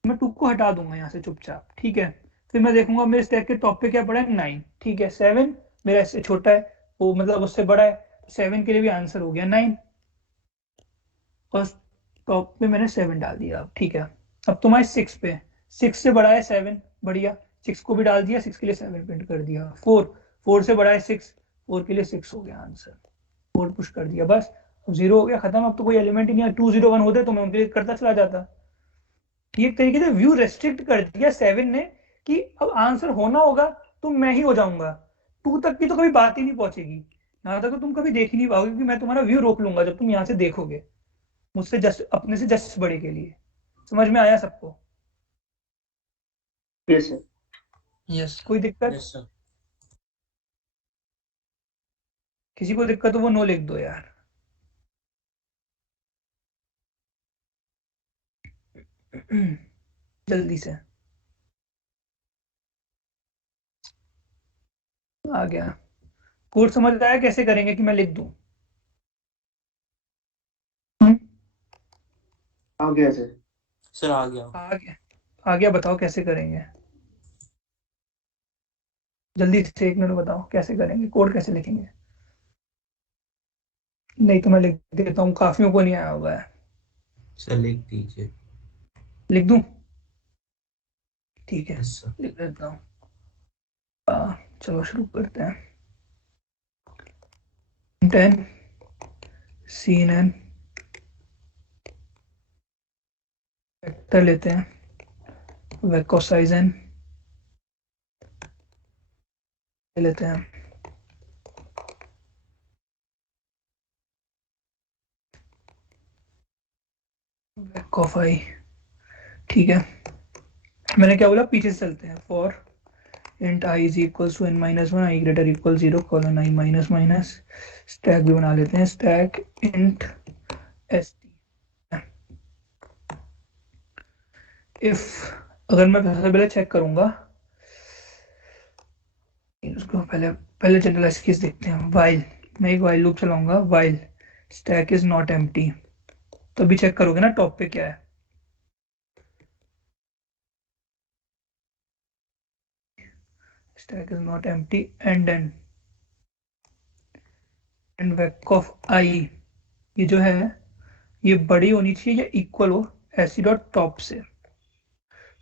मैं 2 को हटा दूंगा यहाँ से चुपचाप, ठीक है। फिर मैं देखूंगा मेरे स्टैक के टॉप पे क्या पड़ा है, 9, ठीक है। 7 मेरा इससे छोटा है, वो मतलब उससे बड़ा है, 7 के लिए भी आंसर हो गया 9, और टॉप पे मैंने 7 डाल दिया। अब ठीक है, अब तुम्हारे 6 पे, 6 से बड़ा है 7, बढ़िया, 6 को भी डाल दिया, 6 के लिए 7 प्रिंट कर दिया। 4 से बड़ा है 6, 4 के लिए 6 हो गया आंसर, 4 पुश कर दिया, बस। अब 0 हो गया, खत्म। अब तो कोई एलिमेंट ही नहीं है। 2 0 1 होते तो मैं उनके लिए करता चला जाता। ये एक तरीके से व्यू रेस्ट्रिक्ट कर दिया 7 ने कि अब आंसर होना होगा तो मैं ही हो जाऊंगा, 2 तक की तो कभी बात ही नहीं पहुंचेगी, यहाँ तक तो तुम कभी देख ही नहीं पाओगे, क्योंकि मैं तुम्हारा व्यू रोक लूंगा जब तुम यहाँ से देखोगे, मुझसे जस्ट अपने से जस्ट बड़े के लिए। समझ में आया सबको? Yes, sir. यस कोई दिक्कत? Yes sir. किसी को दिक्कत हो वो नो लिख दो यार। जल्दी से आ गया। कोड समझ आया कैसे करेंगे कि मैं लिख दूं? आ गया सर। सर आ गया। आ गया, आ गया, बताओ कैसे करेंगे, जल्दी से 1 मिनट बताओ कैसे करेंगे, कोड कैसे लिखेंगे। नहीं तो मैं लिख देता हूँ, काफियों को नहीं आया होगा है। सर लिख दीजिए। लिख दूं? ठीक है, यस सर। लिख देता हूँ। चलो शुरू करते हैं। 10 CNN वेक्टर लेते हैं, वेक्टर साइज n लेते हैं, वेक ऑफ i, ठीक है। मैंने क्या बोला, पीछे से चलते हैं। For int i is equals to n minus 1, i greater equal 0, colon i minus minus, stack भी बना लेते हैं, स्टैक int st। इफ अगर मैं सबसे पहले चेक करूंगा इसको, पहले पहले जनरलाइज केस देखते हैं। वाइल, मैं एक वाइल लूप चलाऊंगा, while stack is not empty, तो भी चेक करोगे ना टॉप पे क्या है। Stack is not empty and wake of I, ये जो है ये बड़ी होनी चाहिए या इक्वल हो एसी डॉट टॉप से।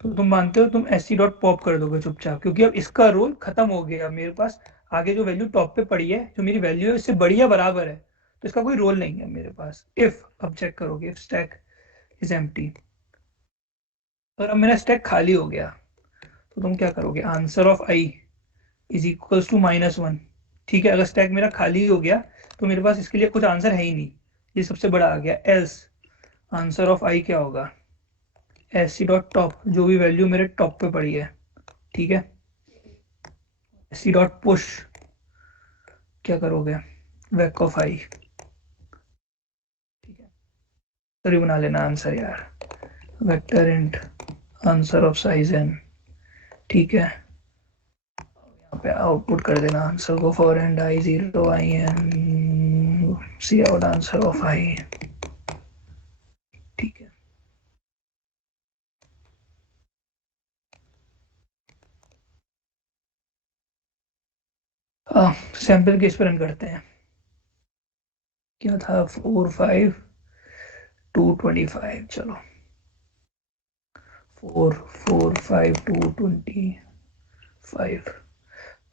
तो तुम मानते हो तुम एसी डॉट पॉप कर दोगे चुपचाप, क्योंकि अब इसका रोल खत्म हो गया। मेरे पास आगे जो वैल्यू टॉप पे पड़ी है, जो मेरी वैल्यू है इससे बड़ी या बराबर है, तो इसका कोई रोल नहीं है मेरे पास। इफ अब चेक करोगे, इफ स्टैक इज एम्प्टी, और अब मेरा स्टैक खाली हो गया, तो तुम क्या करोगे, answer of I is equals to -1, ठीक है। अगर स्टैक मेरा खाली हो गया तो मेरे पास इसके लिए कुछ आंसर है ही नहीं, ये सबसे बड़ा आ गया। एल्स आंसर ऑफ आई क्या होगा, एसी डॉट टॉप, जो भी वैल्यू मेरे टॉप पे पड़ी है, ठीक है। एसी डॉट पुश, क्या करोगे, वेक ऑफ आई, ठीक है। तो बना लेना आंसर यार, vector int answer of size n, ठीक है। यहाँ पे आउटपुट कर देना आंसर को, for and i 0 i n C out answer of i, ठीक है। सैंपल केस पर रन करते हैं। क्या था, 4 5 2 25, चलो 4 4 5 2 25 5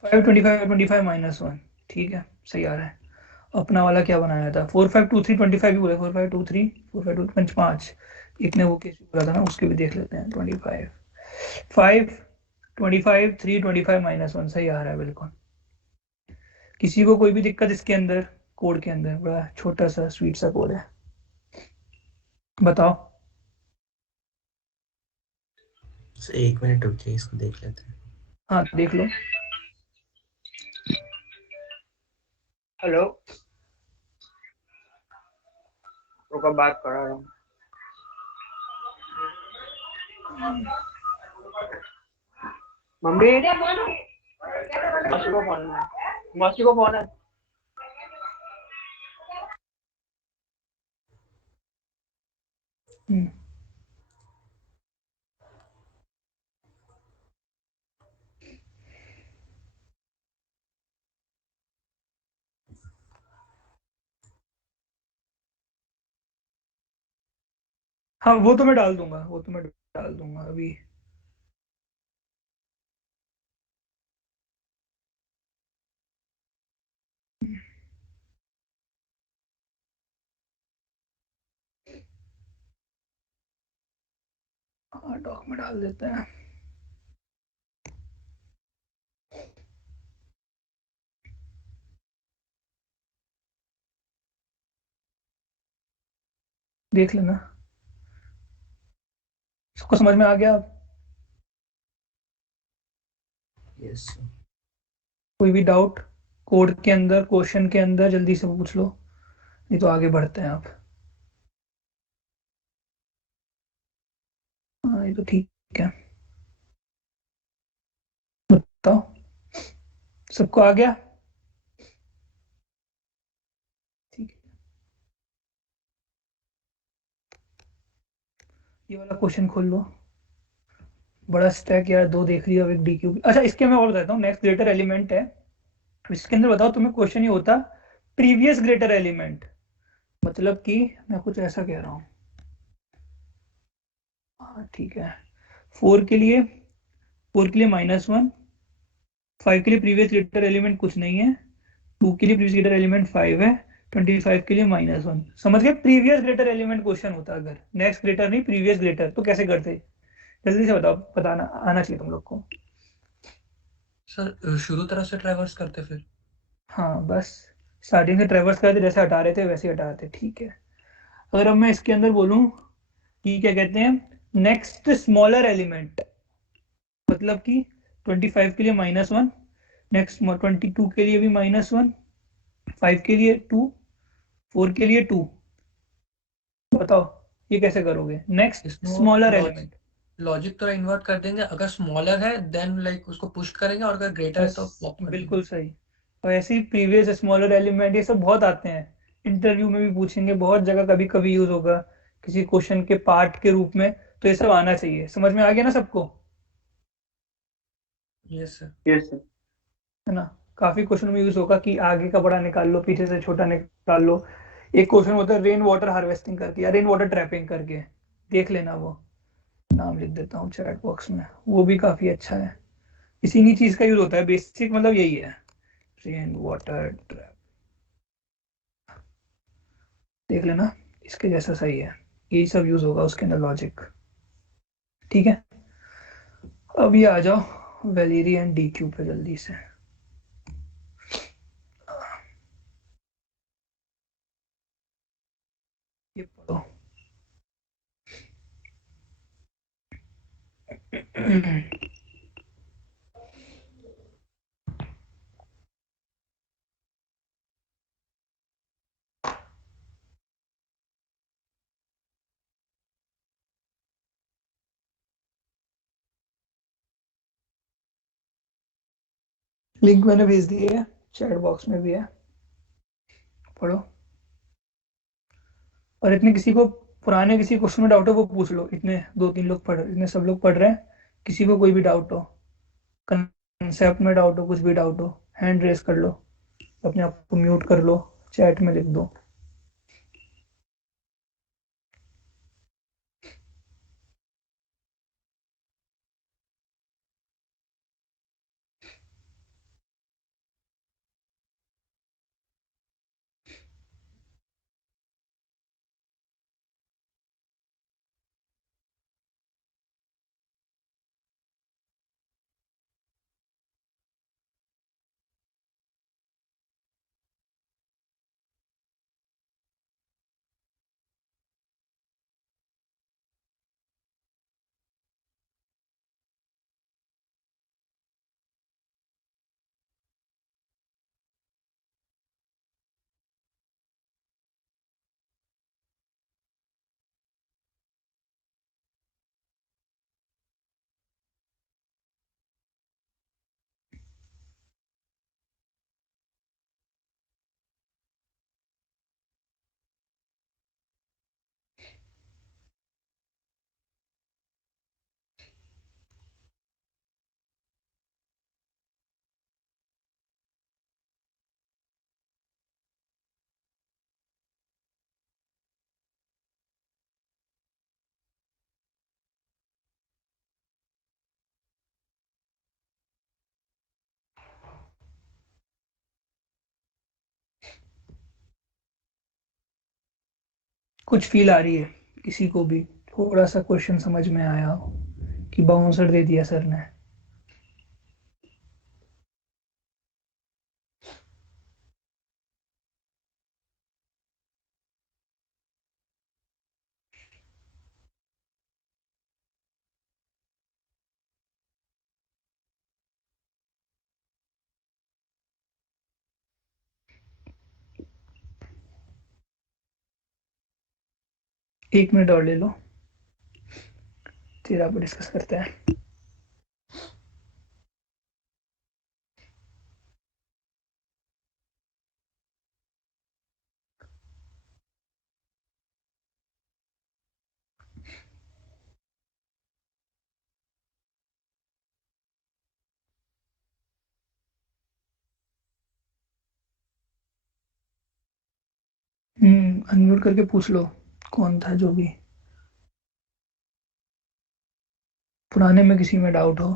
25 25 -1, ठीक है, सही आ रहा है। अपना वाला क्या बनाया था, 4 5 2 3 25 ही बोला, 4 5 2 3 4 5 2 5, एक ने वो केस भी बोला था ना, उसके भी देख लेते हैं। 25 5 25 3 25 -1, सही आ रहा है बिल्कुल। किसी को कोई भी दिक्कत इसके अंदर, कोड के अंदर? बड़ा छोटा सा स्वीट सा कोड है, बताओ। सर 1 मिनट रुकिए, इसको देख लेते हैं। हाँ देख लो। हेलो, रुका बात कर रहा हूँ। मम्मी, मौसी को फोन है, मौसी को फोन है। हाँ वो तो मैं डाल दूंगा, वो तो मैं डाल दूंगा अभी। हाँ डॉक में डाल देते हैं। देख लेना, सबको समझ में आ गया अब? यस। कोई भी डाउट कोड के अंदर, क्वेश्चन के अंदर जल्दी से पूछ लो, नहीं तो आगे बढ़ते हैं आप। हाँ ये तो ठीक है, बताओ सबको आ गया? ठीक है, ये वाला क्वेश्चन खोल लो। बड़ा स्टैक यार, दो देख लिया, अब एक डी क्यूब। अच्छा इसके मैं और बताता हूँ, नेक्स्ट ग्रेटर एलिमेंट है, इसके अंदर बताओ तुम्हें क्वेश्चन ये होता प्रीवियस ग्रेटर एलिमेंट, मतलब कि मैं कुछ ऐसा कह रहा हूँ। हाँ ठीक है, फोर के लिए, फोर के लिए -1, फाइव के लिए प्रीवियस ग्रेटर एलिमेंट कुछ नहीं है, टू के लिए प्रीवियस ग्रेटर एलिमेंट 5 है, 25 के लिए -1। समझ गए? प्रीवियस ग्रेटर एलिमेंट क्वेश्चन होता अगर, नेक्स्ट ग्रेटर नहीं, प्रीवियस ग्रेटर। तो कैसे करते, जल्दी से बताओ, बताना आना चाहिए तुम लोग को। सर शुरू तरह से ट्रैवर्स करते फिर। हाँ बस स्टार्टिंग से ट्रेवर्स करते, जैसे हटा रहे थे वैसे ही हटाते, ठीक है। अगर अब मैं इसके अंदर बोलूं कि क्या कहते हैं, नेक्स्ट स्मॉलर एलिमेंट, मतलब कि 25 के लिए -1, नेक्स्ट 22 के लिए भी -1, 5 के लिए 2, 4 के लिए 2। बताओ ये कैसे करोगे, नेक्स्ट इसको स्मॉलर लॉजिक एलिमेंट। लॉजिक थोड़ा इन्वर्ट कर देंगे, अगर स्मॉलर है देन लाइक उसको पुश करेंगे, और अगर ग्रेटर है बस तो पॉप कर देंगे। बिल्कुल सही। और ऐसे ही प्रीवियस स्मॉलर एलिमेंट, ये सब बहुत आते हैं, इंटरव्यू में भी पूछेंगे, बहुत जगह कभी कभी यूज होगा किसी क्वेश्चन के पार्ट के रूप में। तो ये सब आना चाहिए, समझ में आ गया ना सबको? Yes sir. Yes sir. है ना? काफी क्वेश्चन में यूज होगा कि आगे का बड़ा निकाल लो, पीछे से छोटा निकाल लो। एक क्वेश्चन होता है रेन वाटर हार्वेस्टिंग करके या रेन वाटर ट्रैपिंग करके, देख लेना वो, नाम लिख देता हूँ चैट बॉक्स में, वो भी काफी अच्छा है। इसी चीज का यूज होता है, बेसिक मतलब यही है, रेन वाटर ट्रैप, देख लेना, इसके जैसा सही है, यही सब यूज होगा उसके अंदर लॉजिक। ठीक है, अब ये आ जाओ वैलेरी एंड डी क्यू पे जल्दी से। ये पढ़ो। लिंक मैंने भेज दी है, चैट बॉक्स में भी है, पढ़ो। और इतने किसी को पुराने किसी क्वेश्चन में डाउट हो वो पूछ लो, इतने दो तीन लोग पढ़, इतने सब लोग पढ़ रहे हैं, किसी को कोई भी डाउट हो, कंसेप्ट में डाउट हो, कुछ भी डाउट हो, हैंड रेस कर लो, अपने आप को म्यूट कर लो, चैट में लिख दो। कुछ फील आ रही है किसी को भी, थोड़ा सा क्वेश्चन समझ में आया हो कि बाउंसर दे दिया सर ने? एक मिनट और ले लो, फिर आप डिस्कस करते हैं। अनम्यूट करके पूछ लो कौन था जो भी, पुराने में किसी में डाउट हो।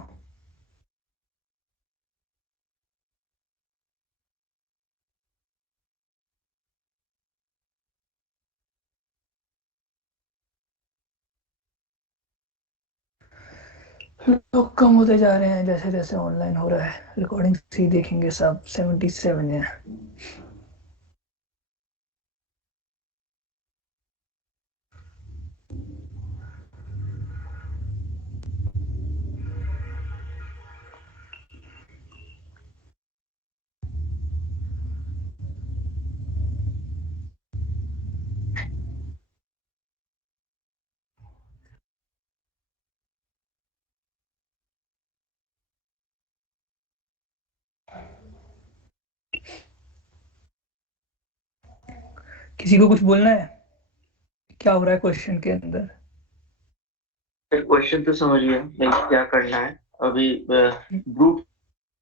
लोग कम होते जा रहे हैं जैसे जैसे ऑनलाइन हो रहा है। रिकॉर्डिंग ही देखेंगे सब 77 है। किसी को कुछ बोलना है? क्या हो रहा है क्वेश्चन के अंदर? क्वेश्चन तो समझ गया, लाइक क्या करना है अभी। ब्रूट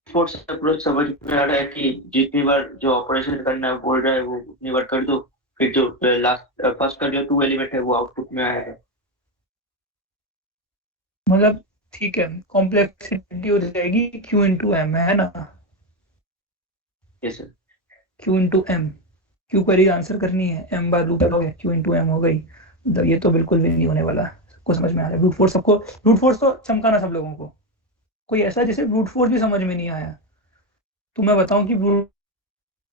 फोर्स अप्रोच समझ में आ रहा है कि जितनी बार जो ऑपरेशन करना है बोल रहा है वो उतनी बार कर दो, फिर जो लास्ट फर्स्ट का जो 2 एलिमेंट है वो आउटपुट में आएगा। मतलब ठीक है, कॉम्प्लेक्सिटी हो जाएगी Q इंटू एम, है ना? Yes sir. Q into M, Q query answer करनी है, एम बार रूट करोगे, Q इंटू एम हो गई। मतलब ये तो बिल्कुल भी नहीं होने वाला। सबको समझ में आ रहा है ब्रूट फोर्स? सबको ब्रूट फोर्स तो चमकाना सब लोगों को। कोई ऐसा जिसे ब्रूट फोर्स भी समझ में नहीं आया? तो मैं बताऊं कि ब्रूट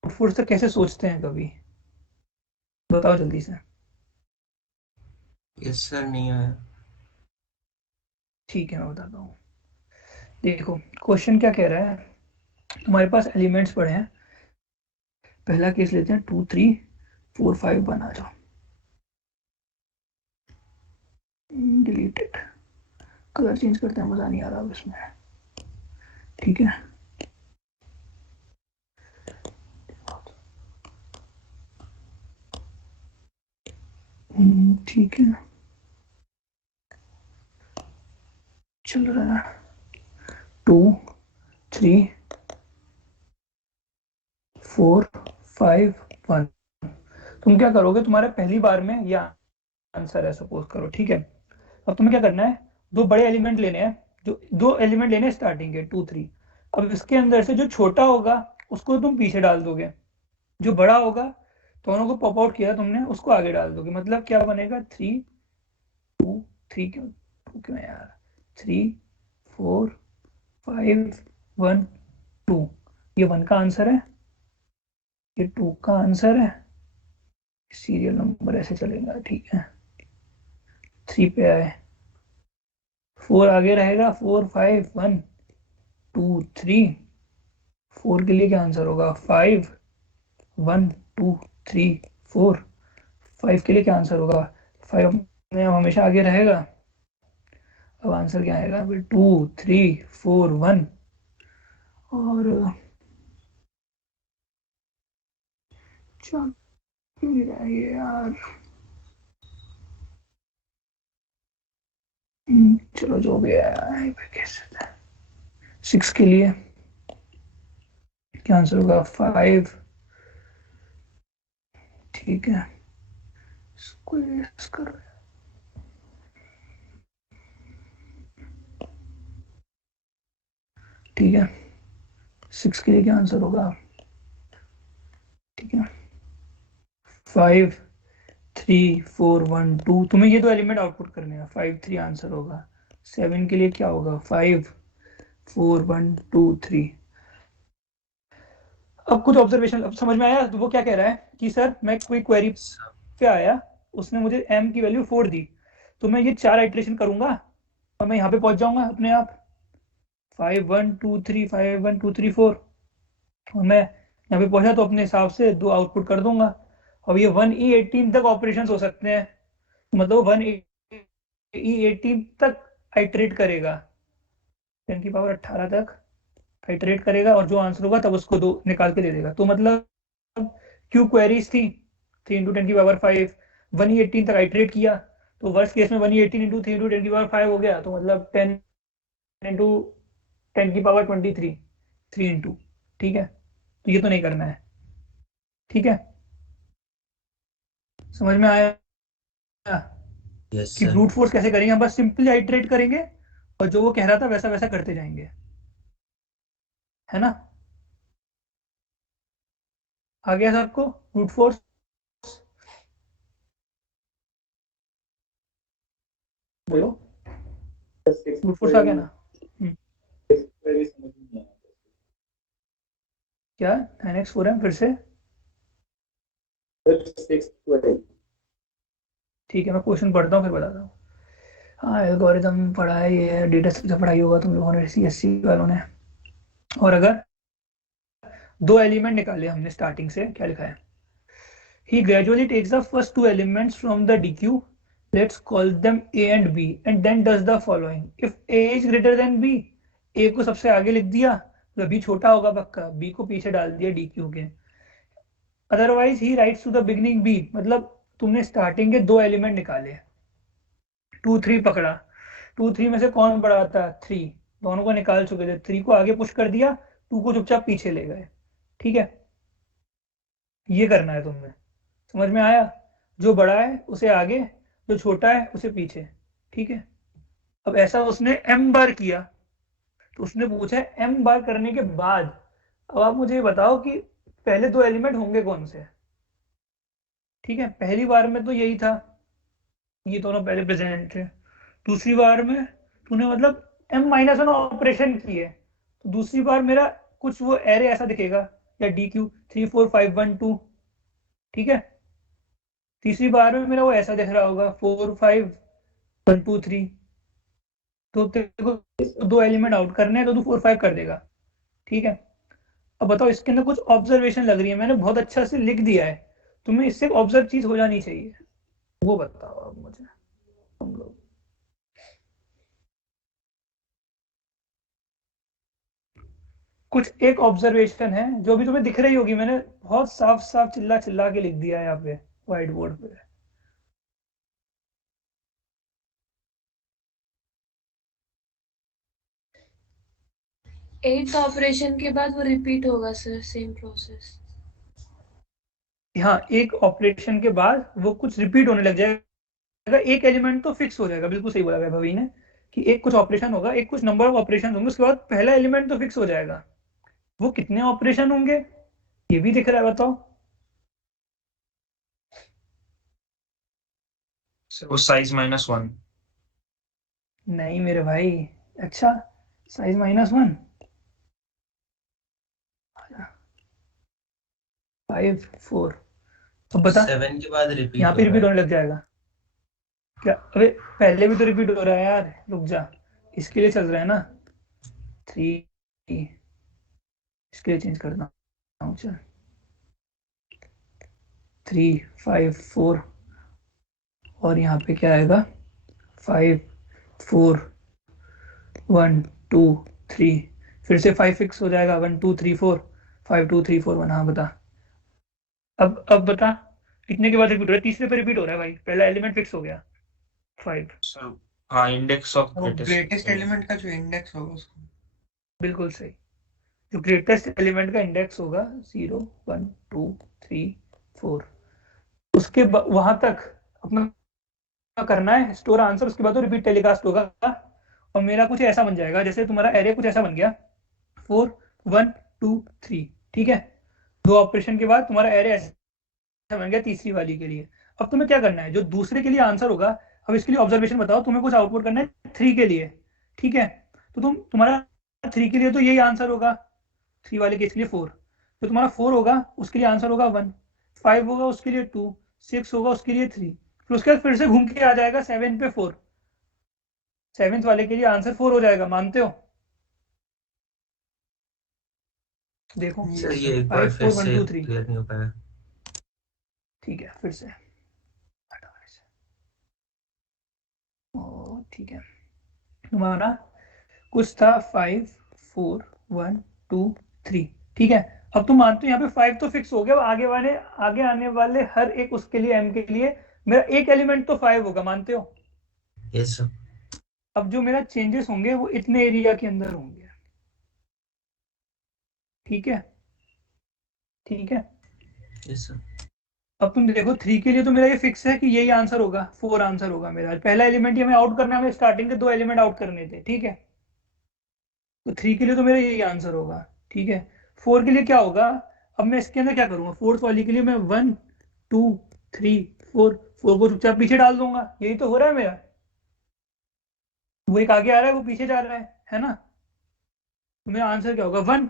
फोर्स से कैसे सोचते हैं कभी? बताओ जल्दी से। यस सर, नहीं आया। ठीक है, मैं बताता हूँ। देखो क्वेश्चन क्या कह रहा है, तुम्हारे पास एलिमेंट्स पड़े हैं। पहला केस लेते हैं 2 3 4 5 1, आ जाओ। डिलीटेड, कलर चेंज करते हैं, मजा नहीं आ रहा अब इसमें। ठीक है, ठीक है, चल रहा है। 2 3 4 5 1। तुम क्या करोगे, तुम्हारे पहली बार में ये आंसर है सपोज करो, ठीक है। अब तुम्हें क्या करना है, दो बड़े एलिमेंट लेने हैं, जो दो एलिमेंट लेने हैं स्टार्टिंग के 2 3। अब इसके अंदर से जो छोटा होगा उसको तुम पीछे डाल दोगे, जो बड़ा होगा दोनों को पॉप आउट किया तुमने उसको आगे डाल दोगे। मतलब क्या बनेगा, 3 2 3 क्यों 2 क्यों है यार, 3 4 5 1 2। ये 1 का आंसर है, ये 2 का आंसर है। सीरियल नंबर ऐसे चलेगा, ठीक है। 3 पे आए, 4 आगे रहेगा, 4 5 1 2 3। 4 के लिए क्या आंसर होगा, 5 1 2 3 4। 5 के लिए क्या आंसर होगा, 5 में हमेशा आगे रहेगा। अब आंसर क्या आएगा, 2 3 4 1। और क्यों नहीं रहा ये यार। चलो जो भी है, 6 के लिए क्या आंसर होगा, 5। ठीक है, इसको erase करो। ठीक है, 6 के लिए क्या आंसर होगा, ठीक है। 5 3 4 1 2, तुम्हें ये दो एलिमेंट आउटपुट करने हैं। 5 3 आंसर होगा। 7 के लिए क्या होगा? 5 4 1 2 3। अब कुछ ऑब्जर्वेशन अब समझ में आया? तो वो क्या कह रहा है कि सर मैं कोई क्वेरी पे आया, उसने मुझे m की वैल्यू 4 दी, तो मैं ये 4 आइट्रेशन करूंगा और मैं यहाँ पे पहुंच जाऊंगा अपने आप। 5 1 2 3 5 1 2 3 4, और मैं यहाँ पे पहुंचा तो अपने हिसाब से 2 आउटपुट कर दूंगा। अब ये 1E18 तक ऑपरेशन हो सकते हैं, मतलब 1E18 तक आइट्रेट करेगा, 10 की पावर 18 तक आइट्रेट करेगा, और जो आंसर होगा तब उसको 2 निकाल के दे देगा। तो मतलब क्यू क्वेरीज थी, 3 इंटू 10 की पावर 5, 1E18 तक आइट्रेट किया, तो वर्स्ट केस में 1E18 इंटू 3 इंटू 10 की पावर 5 हो गया, तो मतलब 10 इंटू 10 की पावर 23, 3 इंटू। ठीक है, तो ये तो नहीं करना है। ठीक है, समझ में आया यस कि सर। ब्रूट फोर्स कैसे करेंगे? हम बस सिंपली आइट्रेट करेंगे और जो वो कह रहा था वैसा वैसा करते जाएंगे, है ना? आ गया सबको ब्रूट फोर्स? बोलो, ब्रूट फोर्स आ गया ना? क्या 9x 4m फिर से? ठीक है, मैं क्वेश्चन पढ़ता हूँ फिर बताता हूँ। हाँ, एल्गोरिथम पढ़ा है, ये डेटा स्ट्रक्चर पढ़ाई होगा तुम लोगों ने, CSC वालों ने। और अगर 2 एलिमेंट निकाले हमने स्टार्टिंग से, क्या लिखा है? He gradually takes the first 2 elements from the DQ. Let's call them A and B, and then does the following. If A is greater than B, A को सबसे आगे लिख दिया, तो B छोटा होगा पक्का, B को पीछे डाल दिया DQ के। अदरवाइज ही writes to the beginning B, मतलब तुमने स्टार्टिंग के 2 एलिमेंट निकाले, 2 3 पकड़ा, 2 3 में से कौन बड़ा था? 3, दोनों को निकाल चुके थे, 3 को आगे पुश कर दिया, 2 को चुपचाप पीछे ले गए। ठीक है, ये करना है तुम्हें। समझ में आया? जो बड़ा है उसे आगे, जो छोटा है उसे पीछे। ठीक है, अब ऐसा उसने m बार किया, तो उसने पूछा है m बार करने के बाद अब आप मुझे बताओ कि पहले 2 एलिमेंट होंगे कौन से? ठीक है, पहली बार में तो यही था, ये दोनों पहले प्रेजेंट थे। दूसरी बार में तूने मतलब m-1 ऑपरेशन किए, तो दूसरी बार मेरा कुछ वो एरे ऐसा दिखेगा, या DQ 3 4 5 1 2। ठीक है, तीसरी बार में मेरा वो ऐसा दिख रहा होगा, 4 5 1 2 3। तो तेरे को 2 एलिमेंट आउट करने हैं, तो तू 4 5 कर देगा। ठीक है, अब बताओ, इसके अंदर कुछ ऑब्जर्वेशन लग रही है, मैंने बहुत अच्छा से लिख दिया है, तुम्हें इससे ऑब्जर्व चीज हो जानी चाहिए, वो बताओ अब मुझे तुम लोग। कुछ एक ऑब्जर्वेशन है जो भी तुम्हें दिख रही होगी, मैंने बहुत साफ साफ चिल्ला चिल्ला के लिख दिया है यहाँ पे व्हाइट बोर्ड पे। एट्थ ऑपरेशन के बाद वो रिपीट होगा सर, सेम प्रोसेस। हाँ, एक ऑपरेशन के बाद वो कुछ रिपीट होने लग जाएगा, एक एलिमेंट तो फिक्स हो जाएगा। बिल्कुल सही बोला वैभवी ने कि एक कुछ ऑपरेशन होगा, एक कुछ नंबर ऑफ ऑपरेशन होंगे, उसके बाद पहला एलिमेंट तो फिक्स हो जाएगा। वो कितने ऑपरेशन होंगे ये भी दिख रहा है, बताओ। वो साइज -1। नहीं मेरे भाई, अच्छा साइज -1, 5 4। अब बता, 7 के बाद रिपीट यहाँ हो पे रहा रिपीट है। होने लग जाएगा क्या? अबे पहले भी तो रिपीट हो रहा है यार, रुक जा, इसके लिए चल रहा है ना 3, इसके लिए चेंज करता हूँ, चल 3 5 4, और यहाँ पे क्या आएगा? 5 4 1 2 3, फिर से 5 फिक्स हो जाएगा, 1 2 3 4 5 2 3 4 1। हाँ बता, अब बता, कितने के बाद रिपीट हो रहा है? तीसरे पे रिपीट हो रहा है भाई, पहला एलिमेंट फिक्स हो गया 5। हाँ, इंडेक्स ऑफ वो ग्रेटेस्ट एलिमेंट का जो इंडेक्स होगा उसको। बिल्कुल सही, जो ग्रेटेस्ट एलिमेंट का इंडेक्स होगा 0 1 2 3 4, उसके वहां तक अपना करना है स्टोर आंसर, उसके बाद तो रिपीट टेलीकास्ट होगा, और मेरा कुछ ऐसा बन जाएगा, जैसे तुम्हारा एरे कुछ ऐसा बन गया 4 1 2 3। ठीक है, 2 ऑपरेशन के बाद तुम्हारा एरे ऐसा बन गया तीसरी वाली के लिए। अब तुम्हें क्या करना है, जो दूसरे के लिए आंसर होगा, अब इसके लिए ऑब्जर्वेशन बताओ, तुम्हें कुछ आउटपुट करना है 3 के लिए, ठीक है। तो तुम्हारा 3 के लिए तो यही आंसर होगा, 3 वाले केस के लिए 4, तो तुम्हारा 4 होगा उसके लिए आंसर होगा 1, 5 होगा उसके लिए 2, 6 होगा उसके लिए 3, फिर उसके बाद फिर से घूम के आ जाएगा 7 पे 4, 7th वाले के लिए आंसर 4 हो जाएगा, मानते हो? देखो सर ये एक बार 5 फिर 4 1 से 2 3, क्लियर नहीं हो पाया। ठीक है फिर से ठीक है, तुम्हारा कुछ था 5 4 1 2 3, ठीक है। अब तुम मानते हो यहाँ पे 5 तो फिक्स हो गया, आगे आने वाले हर एक उसके लिए m के लिए मेरा एक एलिमेंट तो 5 होगा, मानते हो? Yes sir. अब जो मेरा चेंजेस होंगे वो इतने एरिया के अंदर होंगे, ठीक है, ठीक है। Yes sir. अब तुम देखो 3 के लिए तो मेरा ये फिक्स है कि यही आंसर होगा, 4 आंसर होगा मेरा, पहला एलिमेंट ये हमें आउट करना है, हमें स्टार्टिंग के 2 एलिमेंट आउट करने थे, ठीक है। तो 3 के लिए तो मेरा यही आंसर होगा, ठीक है। 4 के लिए क्या होगा, अब मैं इसके अंदर क्या करूंगा, 4th वाली के लिए मैं 1 2 3 4 को चुपचाप पीछे डाल दूंगा, यही तो हो रहा है मेरा, वो एक आगे आ रहा है वो पीछे जा रहा है ना, तो मेरा आंसर क्या होगा 1।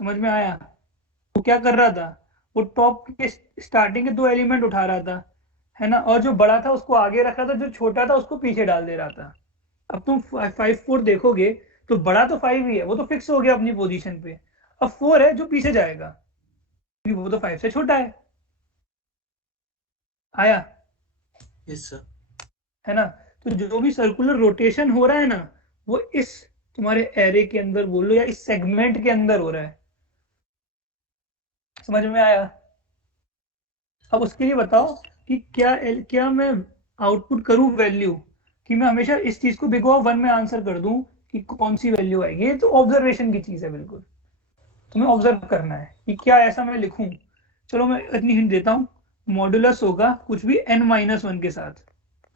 समझ में आया? वो क्या कर रहा था, वो टॉप के स्टार्टिंग के 2 एलिमेंट उठा रहा था, है ना, और जो बड़ा था उसको आगे रख रहा था, जो छोटा था उसको पीछे डाल दे रहा था। अब तुम 5 4 देखोगे तो बड़ा तो 5 ही है, वो तो फिक्स हो गया अपनी पोजीशन पे, अब 4 है जो पीछे जाएगा क्योंकि वो तो 5 से छोटा है। आया? Yes sir. है ना, तो जो भी सर्कुलर रोटेशन हो रहा है ना, वो इस तुम्हारे एरे के अंदर बोलो या इस सेगमेंट के अंदर हो रहा है। समझ में आया? अब उसके लिए बताओ कि क्या मैं आउटपुट करूं वैल्यू, कि मैं हमेशा इस चीज को बिग O 1 में आंसर कर दूं कि कौन सी वैल्यू आएगी, ये तो ऑब्जर्वेशन की चीज है, बिल्कुल तुम्हें ऑब्जर्व करना है कि क्या ऐसा मैं लिखूं। चलो मैं इतनी हिंट देता हूं, मॉडुलस होगा कुछ भी n-1 के साथ,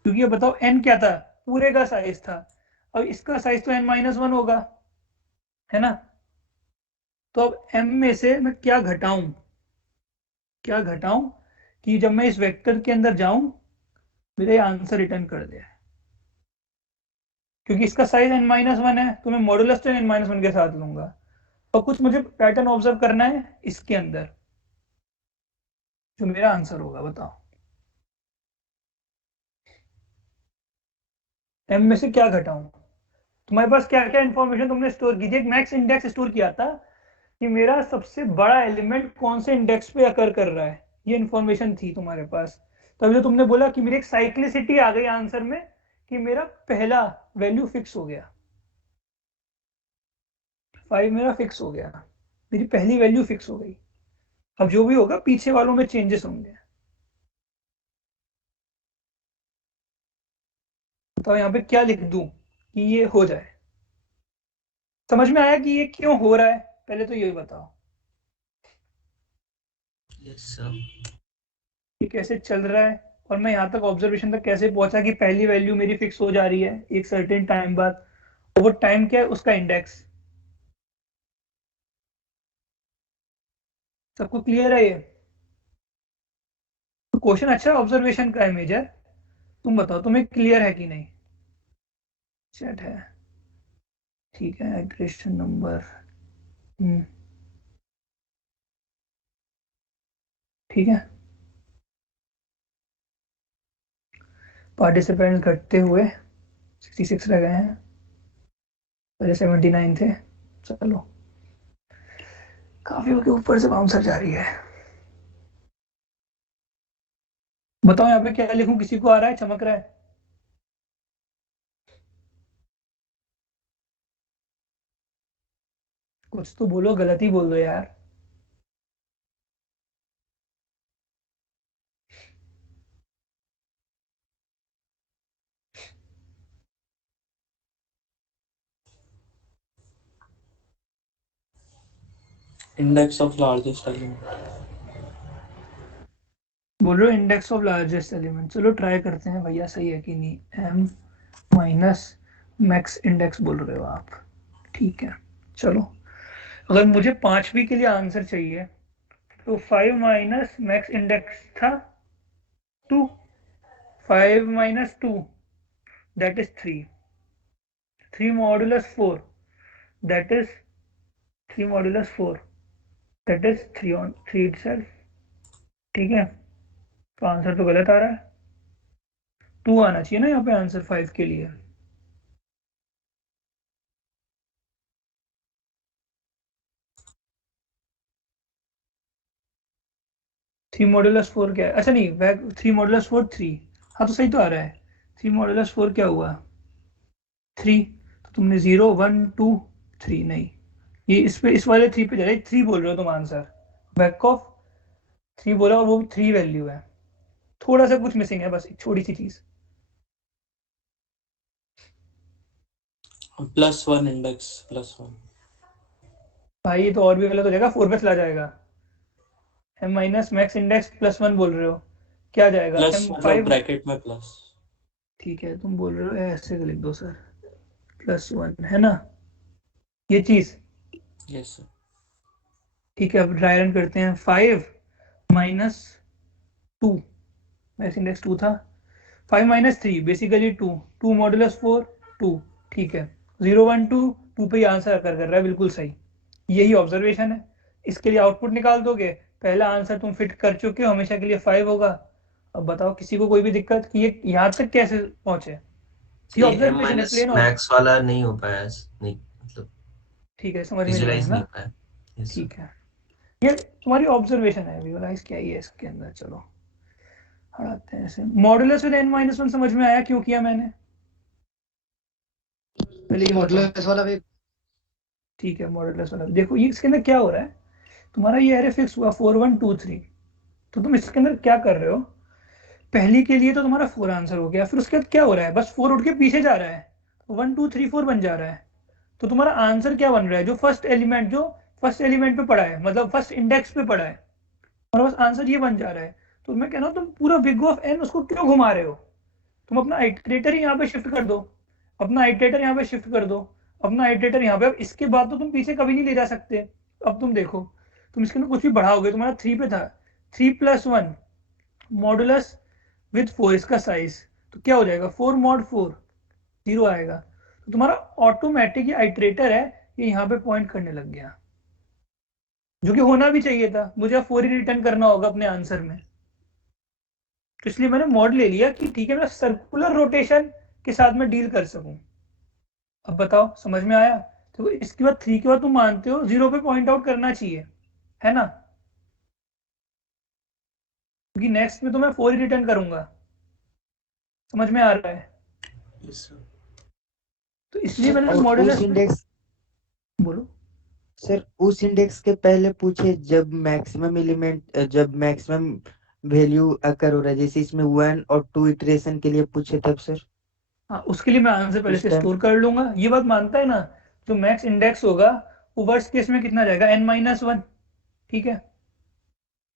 क्योंकि ये बताओ n क्या था, पूरे का साइज था, अब इसका साइज तो n-1 होगा, है ना। तो अब m में से मैं क्या घटाऊं कि जब मैं इस वेक्टर के अंदर जाऊं मेरा ये आंसर रिटर्न कर दे, क्योंकि इसका साइज n-1 है तो मैं मॉडुलस तो n-1 के साथ लूंगा, और कुछ मुझे पैटर्न ऑब्जर्व करना है इसके अंदर जो मेरा आंसर होगा। बताओ m में से क्या घटाऊं, तुम्हारे पास क्या क्या इंफॉर्मेशन तुमने स्टोर की थी, एक मैक्स इंडेक्स स्टोर किया था कि मेरा सबसे बड़ा एलिमेंट कौन से इंडेक्स पे अकर कर रहा है, ये इंफॉर्मेशन थी तुम्हारे पास। तब जो तुमने बोला कि मेरी एक साइक्लिसिटी आ गई आंसर में कि मेरा पहला वैल्यू फिक्स हो गया, 5 मेरा फिक्स हो गया, मेरी पहली वैल्यू फिक्स हो गई, अब जो भी होगा पीछे वालों में चेंजेस होंगे। तो यहाँ पे क्या लिख दूं कि ये हो जाए। समझ में आया कि ये क्यों हो रहा है, पहले तो यही बताओ। Yes sir. ये कैसे चल रहा है और मैं यहाँ तक ऑब्जर्वेशन तक कैसे पहुंचा कि पहली वैल्यू मेरी फिक्स हो जा रही है एक सर्टेन टाइम बाद, वो टाइम क्या है, उसका इंडेक्स। सबको क्लियर है ये? तो क्वेश्चन अच्छा ऑब्जर्वेशन का है मेजर, तुम बताओ तुम्हें क्लियर है कि नहीं? चैट है, ठीक है, इटरेशन नंबर, ठीक है। पार्टिसिपेंट्स घटते हुए 66 रह गए हैं, पहले 79 थे, चलो काफी के ऊपर से बाउंसर जा रही है। बताओ यहाँ पे क्या लिखूं, किसी को आ रहा है, चमक रहा है? कुछ तो बोलो, गलत ही बोल दो यार। Index of largest element. बोल रहे हो इंडेक्स ऑफ लार्जेस्ट एलिमेंट, चलो ट्राई करते हैं भैया सही है कि नहीं, m माइनस मैक्स इंडेक्स बोल रहे हो आप, ठीक है। चलो अगर मुझे 5वीं के लिए आंसर चाहिए तो 5 माइनस मैक्स इंडेक्स था 2, 5 minus 2 that is 3, 3 modulus 4 that is 3 modulus 4 that is 3 on 3 itself. ठीक है, तो आंसर तो गलत आ रहा है, 2 आना चाहिए ना यहाँ पे आंसर 5 के लिए। थ्री मॉडुलस 4 क्या है? अच्छा नहीं, 3 मॉडुलस 4 3, हाँ तो सही तो आ रहा है। 3 मॉडुलस 4 क्या हुआ? 3। तो तुमने 0 1 2 3 नहीं, ये इस वाले 3 पे जा रहा है, 3 बोल रहे हो तुम आंसर, बैक ऑफ 3 बोला और वो 3 वैल्यू है, थोड़ा सा कुछ मिसिंग है, बस एक छोटी सी चीज। +1 इंडेक्स +1। भाई ये तो और भी गलत हो जाएगा, 4 पे चला जाएगा। m माइनस मैक्स इंडेक्स +1 बोल रहे हो, क्या जाएगा? प्लस m मतलब 5। ब्रैकेट में प्लस। ठीक है, तुम बोल रहे हो ऐसे लिख दो सर, +1 है ना ये चीज। Yes sir. ठीक है, अब ड्राई रन करते हैं। 5 माइनस 2, मैक्स इंडेक्स 2 था, 5 माइनस 3 बेसिकली 2, 2 मॉडुलस 4 2। ठीक है, 0 1 2 2 पे ही आंसर कर रहा है, बिल्कुल सही, यही ऑब्जर्वेशन है। इसके लिए आउटपुट निकाल दोगे, पहला आंसर तुम फिट कर चुके हो, हमेशा के लिए 5 होगा। अब बताओ किसी को कोई भी दिक्कत कि ये यहाँ तक कैसे पहुंचे? ये ये m ऑब्जर्वेशन है, माइनस प्लेन। मैक्स वाला नहीं हो पाया, नहीं मतलब ठीक है, समझ में नहीं आया विजुलाइज नहीं ना? हो पाया। Yes sir. ठीक है, ये तुम्हारी ऑब्जर्वेशन है, विजुअलाइज क्या ही है इसके अंदर। चलो हटाते हैं इसे। मॉडुलस विद n-1 समझ में आया क्यों किया मैंने? पहले ये मॉडुलस वाला भी। ठीक है, मॉडुलस वाला देखो, ये इसके अंदर क्या हो रहा है, तुम्हारा ये एरे फिक्स हुआ 4 1 2 3, तो तुम इसके अंदर क्या कर रहे हो, पहली के लिए तो तुम्हारा 4 आंसर हो गया, फिर उसके बाद क्या हो रहा है, बस 4 उठ के पीछे जा रहा है, 1 2 3 4 बन जा रहा है। तो तुम्हारा आंसर क्या बन रहा है, जो फर्स्ट एलिमेंट पे पड़ा है, मतलब फर्स्ट इंडेक्स पे पड़ा है, और बस आंसर ये बन जा रहा है। तो मैं कह रहा हूँ तुम पूरा बिग ऑफ n उसको क्यों घुमा रहे हो? तुम अपना आइटरेटर ही यहाँ पे शिफ्ट कर दो, अपना आइटरेटर यहाँ पे शिफ्ट कर दो, अपना आइटरेटर यहाँ पे। अब इसके बाद तो तुम पीछे कभी नहीं ले जा सकते। अब तुम देखो, तुम इसके अंदर कुछ भी बढ़ाओगे, तुम्हारा 3 पे था, 3 + 1 मॉडुलस विद 4, इसका साइज तो क्या हो जाएगा, 4 mod 4 0 आएगा। तो तुम्हारा ऑटोमेटिक ये आइटरेटर है, ये यहाँ पे पॉइंट करने लग गया, जो कि होना भी चाहिए था, मुझे अब 4 ही रिटर्न करना होगा अपने आंसर में। तो इसलिए मैंने मॉड ले लिया कि ठीक है, मैं सर्कुलर रोटेशन के साथ में डील कर सकूं। अब बताओ समझ में आया? तो इसके बाद 3 के बाद तुम मानते हो 0 पे पॉइंट आउट करना चाहिए, है ना? क्योंकि नेक्स्ट में तो मैं 4 ही रिटर्न करूंगा। समझ में आ रहा है? Yes sir. तो इसलिए मैंने और मॉडुलस उस इंडेक्स, बोलो सर उस इंडेक्स के पहले पूछे जब मैक्सिमम वैल्यू अकर हो रहा है, जैसे इसमें 1 और 2 इटरेशन के लिए पूछे तब सर। हाँ, उसके लिए मैं आंसर पहले उस से टाइम स्टोर कर लूंगा, ये बात मानता है ना? जो मैक्स इंडेक्स होगा वो वर्स्ट केस में कितना जाएगा, n-1। ठीक है,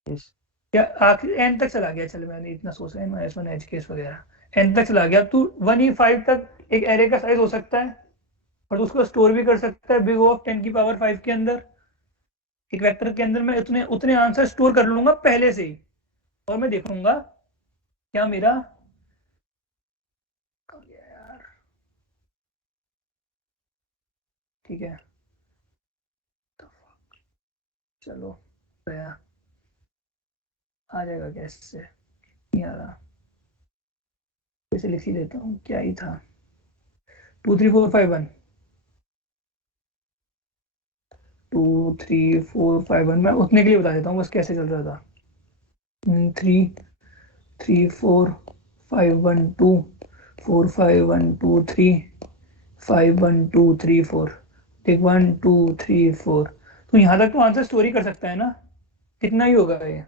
यस या आखिर n तक चला गया, चलो मैंने इतना सोचा, n-1 एज केस वगैरह n तक चला गया, तो 1e5 तक एक एरे का साइज हो सकता है, और तो उसको स्टोर भी कर सकता है बिग O ऑफ 10 की पावर 5 के अंदर। एक वेक्टर के अंदर मैं उतने उतने आंसर स्टोर कर लूंगा पहले से ही, और मैं देखूंगा क्या मेरा यार। ठीक है, चलो गया, आ जाएगा कैसे, नहीं आ रहा, कैसे लिख ही देता हूँ, क्या ही था, 2 3 4 5 1, 2 3 4 5 1, मैं उतने के लिए बता देता हूँ बस कैसे चल रहा था। 3 3 4 5 1 2 4 5 1 2 3 5 1 2 3 4, देख 1 2 3 4, तो यहाँ तक तो आंसर स्टोर ही कर सकता है ना, कितना ही होगा ये,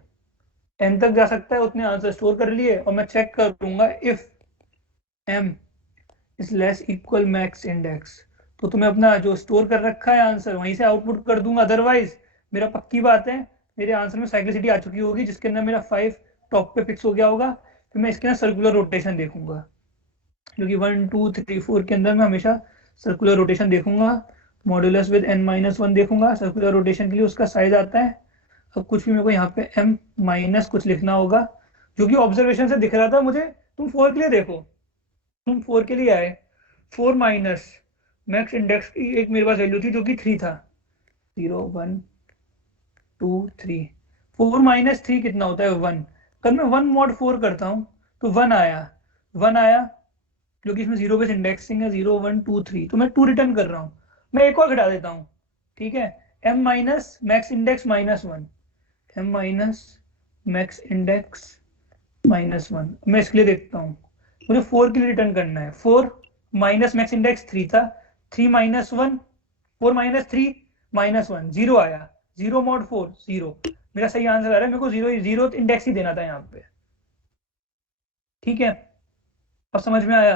n तक जा सकता है, उतने आंसर स्टोर कर लिए, और मैं चेक करूंगा if m is less equal max index, तो तुम्हें अपना जो स्टोर कर रखा है आंसर वहीं से आउटपुट कर दूंगा। अदरवाइज मेरा पक्की बात है, मेरे आंसर में साइक्लिसिटी आ चुकी होगी, जिसके अंदर मेरा 5 टॉप पे फिक्स हो गया होगा, फिर मैं इसके अंदर सर्कुलर रोटेशन देखूंगा, क्योंकि 1 2 3 4 के अंदर मैं हमेशा सर्कुलर रोटेशन देखूंगा। मॉडुलस विद n-1 देखूंगा, सर्कुलर रोटेशन के लिए उसका साइज आता है अब कुछ भी मेरे को यहाँ पे m माइनस कुछ लिखना होगा, जो कि ऑब्जर्वेशन से दिख रहा था मुझे। तुम 4 के लिए देखो, तुम 4 के लिए आए, 4 माइनस मैक्स इंडेक्स की एक मेरे पास वैल्यू थी जो कि 3 था, 0 1 2 3, 4 माइनस 3 कितना होता है 1। कल मैं 1 मॉड 4 करता हूँ तो 1 आया, 1 आया, जो कि इसमें 0 बेस इंडेक्सिंग है, 0 1 2 3, तो मैं 2 रिटर्न कर रहा हूँ। मैं एक और घटा देता हूँ, ठीक है, m minus max index minus 1, m minus max index minus 1। मैं इसके लिए देखता हूँ, मुझे 4 के लिए रिटर्न करना है। 4 माइनस मैक्स इंडेक्स 3 था, 3 माइनस 1, 4 माइनस 3 माइनस 1, 0 आया, 0 मॉड 4 0। मेरा सही आंसर आ रहा है, मेरे को 0 इंडेक्स ही देना था यहाँ पे, ठीक है। अब समझ में आया,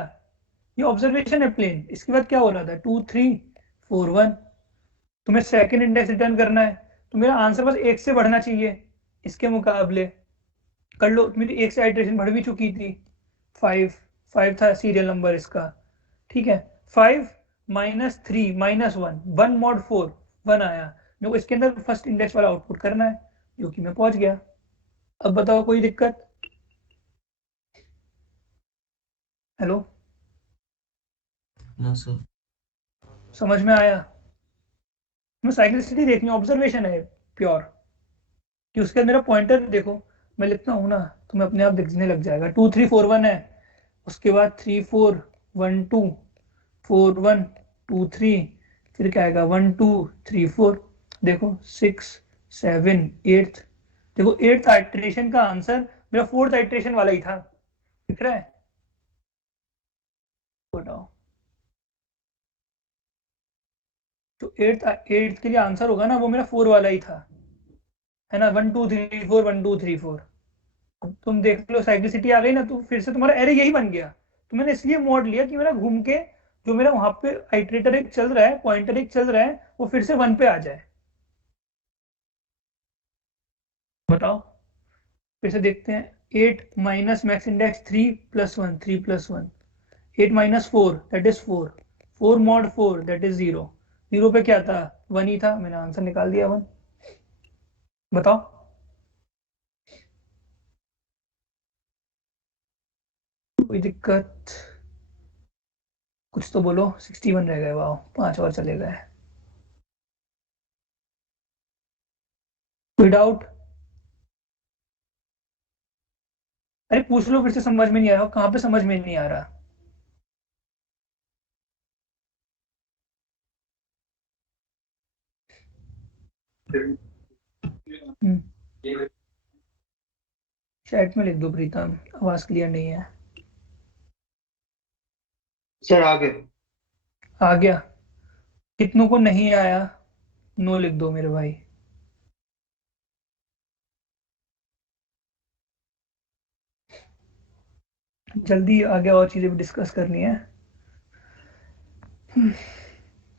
ये ऑब्जर्वेशन है प्लेन। इसके बाद क्या हो रहा था, 2 3 4 1, तुम्हें सेकंड इंडेक्स रिटर्न करना है, तो मेरा आंसर बस एक से बढ़ना चाहिए इसके मुकाबले। कर लो, मेरी एक से आइट्रेशन बढ़ भी चुकी थी, 5 था सीरियल नंबर इसका, ठीक है। 5 माइनस 3 माइनस 1, 1 मॉड 4 1 आया, मेरे को इसके अंदर फर्स्ट इंडेक्स वाला आउटपुट करना है, जो कि मैं पहुंच गया। अब बताओ कोई दिक्कत? Hello, no sir. समझ में आया? मैं साइक्लिसिटी देखनी, ऑब्जर्वेशन है प्योर, कि उसके मेरा पॉइंटर देखो, मैं लिखता हूँ ना, तुम्हें अपने आप दिखने लग जाएगा। 2 3 4 1 है, उसके बाद 3 4 1 2 4 1 2 3, फिर क्या आएगा 1 2 3 4, देखो 6 7 8, देखो 8th आइट्रेशन का आंसर मेरा 4th आइट्रेशन वाला ही था, दिख रहा है? बताओ, तो 8th के लिए आंसर होगा ना, वो मेरा 4 वाला ही था, है ना, 1 2 3 4 1 2 3 4। तुम देख लो साइक्लिसिटी आ गई ना, तो फिर से तुम्हारा एरे यही बन गया। तो मैंने इसलिए मोड लिया कि मेरा घूम के जो मेरा वहां पे आइट्रेटर एक चल रहा है, पॉइंटर एक चल रहा है, वो फिर से 1 पे आ जाए। बताओ, फिर से देखते हैं। 8 minus max index 3 plus 1, 3 plus 1, 8 minus 4 that is 4, 4 mod 4 that is 0, 0 पे क्या था 1 ही था, मैंने आंसर निकाल दिया 1। बताओ, कोई दिक्कत? कुछ तो बोलो। 61 रह गए, वाह, 5 और चले गए। कोई डाउट? अरे पूछ लो, फिर से समझ में नहीं आ रहा, कहाँ पे समझ में नहीं आ रहा? चैट में लिख दो प्रीतम, आवाज क्लियर नहीं है। सर आगे आ गया? कितनों को नहीं आया, नो लिख दो मेरे भाई। जल्दी आगे और चीजें भी डिस्कस करनी है।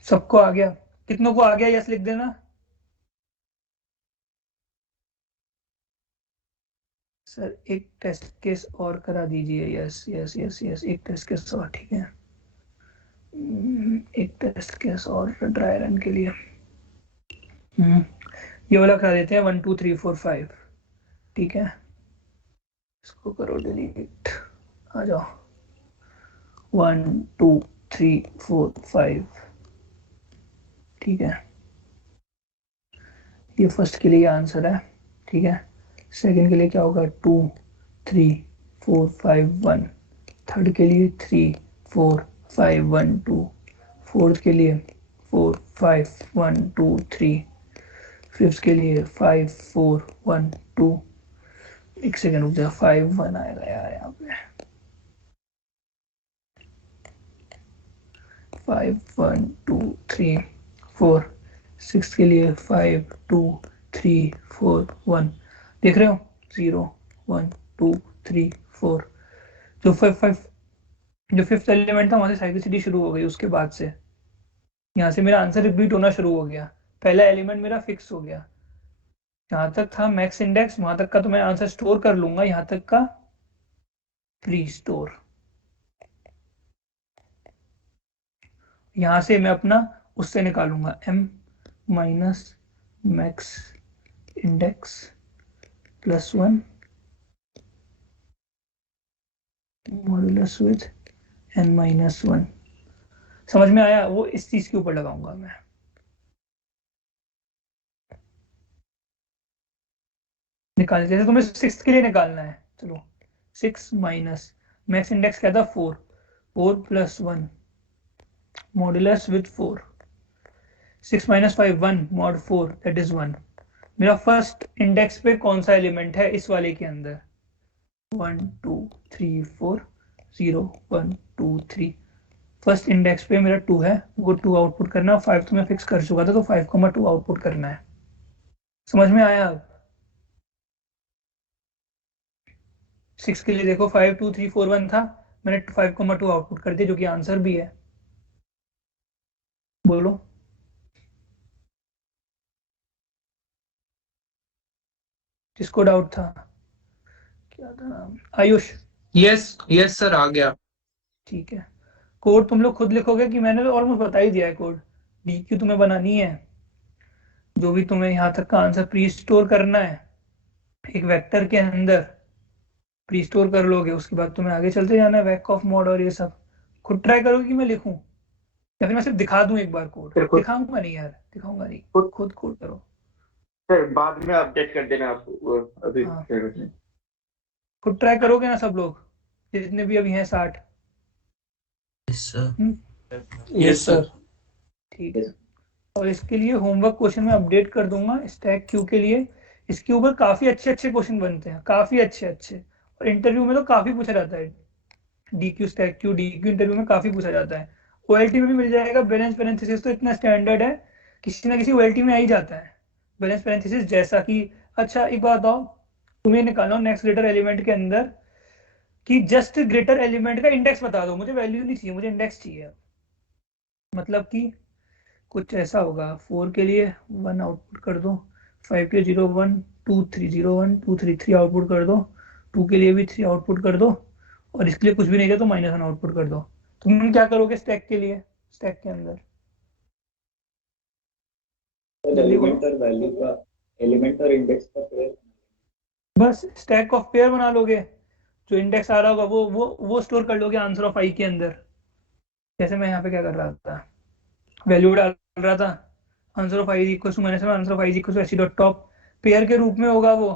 सबको आ गया? कितनों को आ गया, यस लिख देना। सर एक टेस्ट केस और करा दीजिए, यस यस यस यस, एक टेस्ट केस और, ठीक है। एक टेस्ट केस और ड्राई रन के लिए। ये वाला करा देते हैं 1 2 3 4 5, ठीक है। इसको करो डिलीट, आ जाओ। 1 2 3 4 5, ठीक है। ये फर्स्ट के लिए आंसर है, ठीक है। सेकंड के लिए क्या होगा, 2 3 4 5 1, थर्ड के लिए 3 4 5 1 2, फोर्थ के लिए 4 5 1 2 3, फिफ्थ के लिए 5 4 1 2, एक सेकंड रुक जा, 5 1 आएगा यार यहाँ पे, 5 1 2 3 4, सिक्स के लिए 5 2 3 4 1, देख रहे हो 0 1 2 3 4, जो 5 जो फिफ्थ एलिमेंट था वहां से साइक्लिसिटी शुरू हो गई, उसके बाद से यहाँ से मेरा आंसर रिपीट होना शुरू हो गया, पहला एलिमेंट मेरा फिक्स हो गया। जहां तक था मैक्स इंडेक्स वहां तक का तो मैं आंसर स्टोर कर लूंगा, यहाँ तक का प्री स्टोर। यहां से मैं अपना उससे निकालूंगा m minus max index +1 modulus with n-1। समझ में आया? वो इस चीज के ऊपर लगाऊंगा मैं। निकाल, जैसे तुम्हें 6 के लिए निकालना है, चलो 6 माइनस मैक्स इंडेक्स क्या था 4 + 1 modulus with 4 6 - 5 1 mod 4 that is 1। मेरा फर्स्ट इंडेक्स पे कौन सा एलिमेंट है इस वाले के अंदर? 1 2 3 4 0 1 2 3। फर्स्ट इंडेक्स पे मेरा 2 है, वो 2 आउटपुट करना है। 5 तो मैं फिक्स कर चुका था, तो 5,2 आउटपुट करना है। समझ में आया? अब 6 के लिए देखो 5 2 3 4 1 था, मैंने 5,2 आउटपुट कर दिया, जो कि आंसर भी है। बोलो। जिसको डाउट था, क्या था नाम? आयुष। यस यस सर, आ गया। ठीक है, कोड तुम लोग खुद लिखोगे कि मैंने तो ऑलमोस्ट बता ही दिया है कोड। डीक्यू तुम्हें बनानी है, जो भी तुम्हें यहाँ तक का आंसर प्री स्टोर करना है एक वेक्टर के अंदर, प्री स्टोर कर लोगे, उसके बाद तुम्हें आगे चलते जाना है, वैक ऑफ मॉड और ये सब। खुद ट्राई करोगे कि मैं लिखूं, या फिर मैं सिर्फ दिखा दूं एक बार कोड? दिखाऊंगा नहीं यार, दिखाऊंगा नहीं, खुद कोड करो। सर बाद में अपडेट कर देना आप, अभी हाँ। खुद ट्राई करोगे ना सब लोग, जितने भी अभी हैं 60? Yes sir. ठीक है, और इसके लिए होमवर्क क्वेश्चन में अपडेट कर दूंगा स्टैक क्यू के लिए। इसके ऊपर काफी अच्छे अच्छे क्वेश्चन बनते हैं, काफी अच्छे अच्छे, और इंटरव्यू में तो काफी पूछा जाता है। DQ stack queue DQ interview में काफी पूछा जाता है। ओएलटी में भी मिल जाएगा। बैलेंस पैरेंथेसिस तो इतना स्टैंडर्ड है, किसी ना किसी ओएलटी में आ ही जाता है बैलेंस पैरेंथेसिस जैसा कि। अच्छा एक बात बताओ, तुम्हें निकालो नेक्स्ट ग्रेटर एलिमेंट के अंदर कि जस्ट ग्रेटर एलिमेंट का इंडेक्स बता दो, मुझे वैल्यू नहीं चाहिए, मुझे इंडेक्स चाहिए। मतलब कि कुछ ऐसा होगा, 4 के लिए 1 आउटपुट कर दो, 5 के लिए 0 1 2 3 0 1 2 3 3 आउटपुट कर दो, 2 के लिए भी 3 आउटपुट कर दो, और इसके लिए कुछ भी नहीं दिया तो -1 आउटपुट कर दो। तुम क्या करोगे स्टैक के लिए, स्टैक के अंदर? एलिमेंट और वैल्यू का, एलिमेंट और इंडेक्स का पेयर, बस स्टैक ऑफ पेयर बना लोगे। जो इंडेक्स आ रहा होगा वो स्टोर कर लोगे आंसर ऑफ आई के अंदर। जैसे मैं यहाँ पे क्या कर रहा था, वैल्यू डाल रहा था, answer of I equal to -1 answer of I equal to h.top pair के रूप में होगा वो।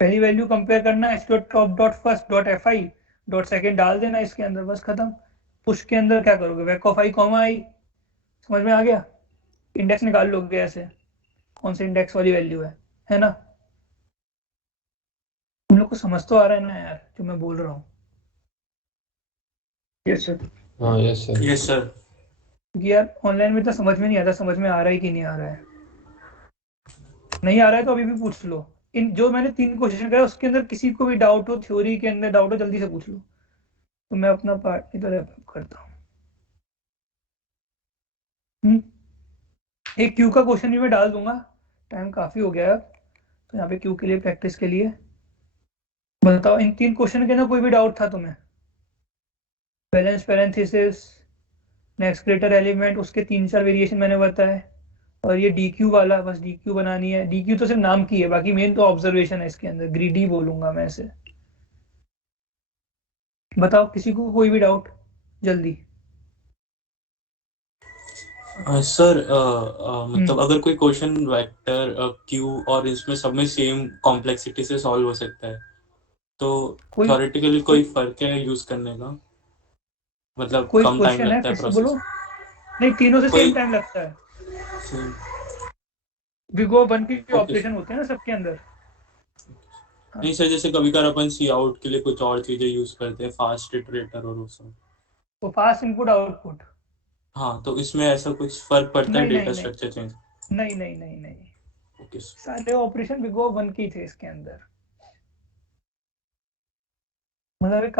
पहली वैल्यू कंपेयर करना h.top.first.fi.second डाल देना इसके अंदर, बस खत्म। पुश के अंदर क्या करोगे, वैक ऑफ आई कॉमा आई। समझ में आ गया? इंडेक्स निकाल लोगे ऐसे, कौन से इंडेक्स वाली वैल्यू है ना? तुम लोग को समझ तो आ रहा है ना यार जो मैं बोल रहा हूँ? Yes sir. हाँ यस सर। Yes sir. क्योंकि यार ऑनलाइन में तो समझ में नहीं आता, समझ में आ रहा है कि नहीं आ रहा है। नहीं आ रहा है तो अभी भी पूछ लो। इन जो मैंने 3 क्वेश्चन कराया उसके अंदर किसी को भी डाउट हो, थ्योरी के अंदर डाउट हो, जल्दी से पूछ लो, तो मैं अपना पार्ट इधर करता हूँ। एक क्यू का क्वेश्चन भी मैं डाल दूंगा, टाइम काफी हो गया है अब, तो यहाँ पे क्यू के लिए प्रैक्टिस के लिए बताओ, इन 3 क्वेश्चन के अंदर कोई भी डाउट था तुम्हें? Balance parenthesis, next greater element, उसके 3-4 वेरिएशन मैंने बताए, और ये डीक्यू वाला, बस डीक्यू बनानी है। डीक्यू तो सिर्फ नाम की है, बाकी मेन तो ऑब्जर्वेशन है इसके अंदर, ग्रीडी बोलूंगा मैं इसे। बताओ किसी को कोई भी डाउट जल्दी। सर मतलब अगर कोई क्वेश्चन वेक्टर क्यू और इसमें सब में सेम कॉम्प्लेक्सिटी से सॉल्व हो सकता है, तो थ्योरेटिकली कोई फर्क है यूज करने का? मतलब कोई कम टाइम क्वेश्चन है लगता है फिर से बोलो? प्रोसेस? नहीं, तीनों से कोई सेम टाइम लगता है। बिग O 1 की ऑपरेशन होते हैं ना सबके अंदर। नहीं सर, जैसे कभी कभार अपन सी आउट के लिए कुछ और चीजें यूज करते हैं, फास्ट इटरेटर और वो सब। तो फास्ट इनपुट आउटपुट। हाँ, तो इसमें ऐसा कुछ फर्क पड़ता है नहीं डेटा नहीं स्ट्रक्चर चेंज? नहीं नहीं नहीं नहीं, ओके सारे ऑपरेशन बिग O 1 की थे इसके अंदर। मतलब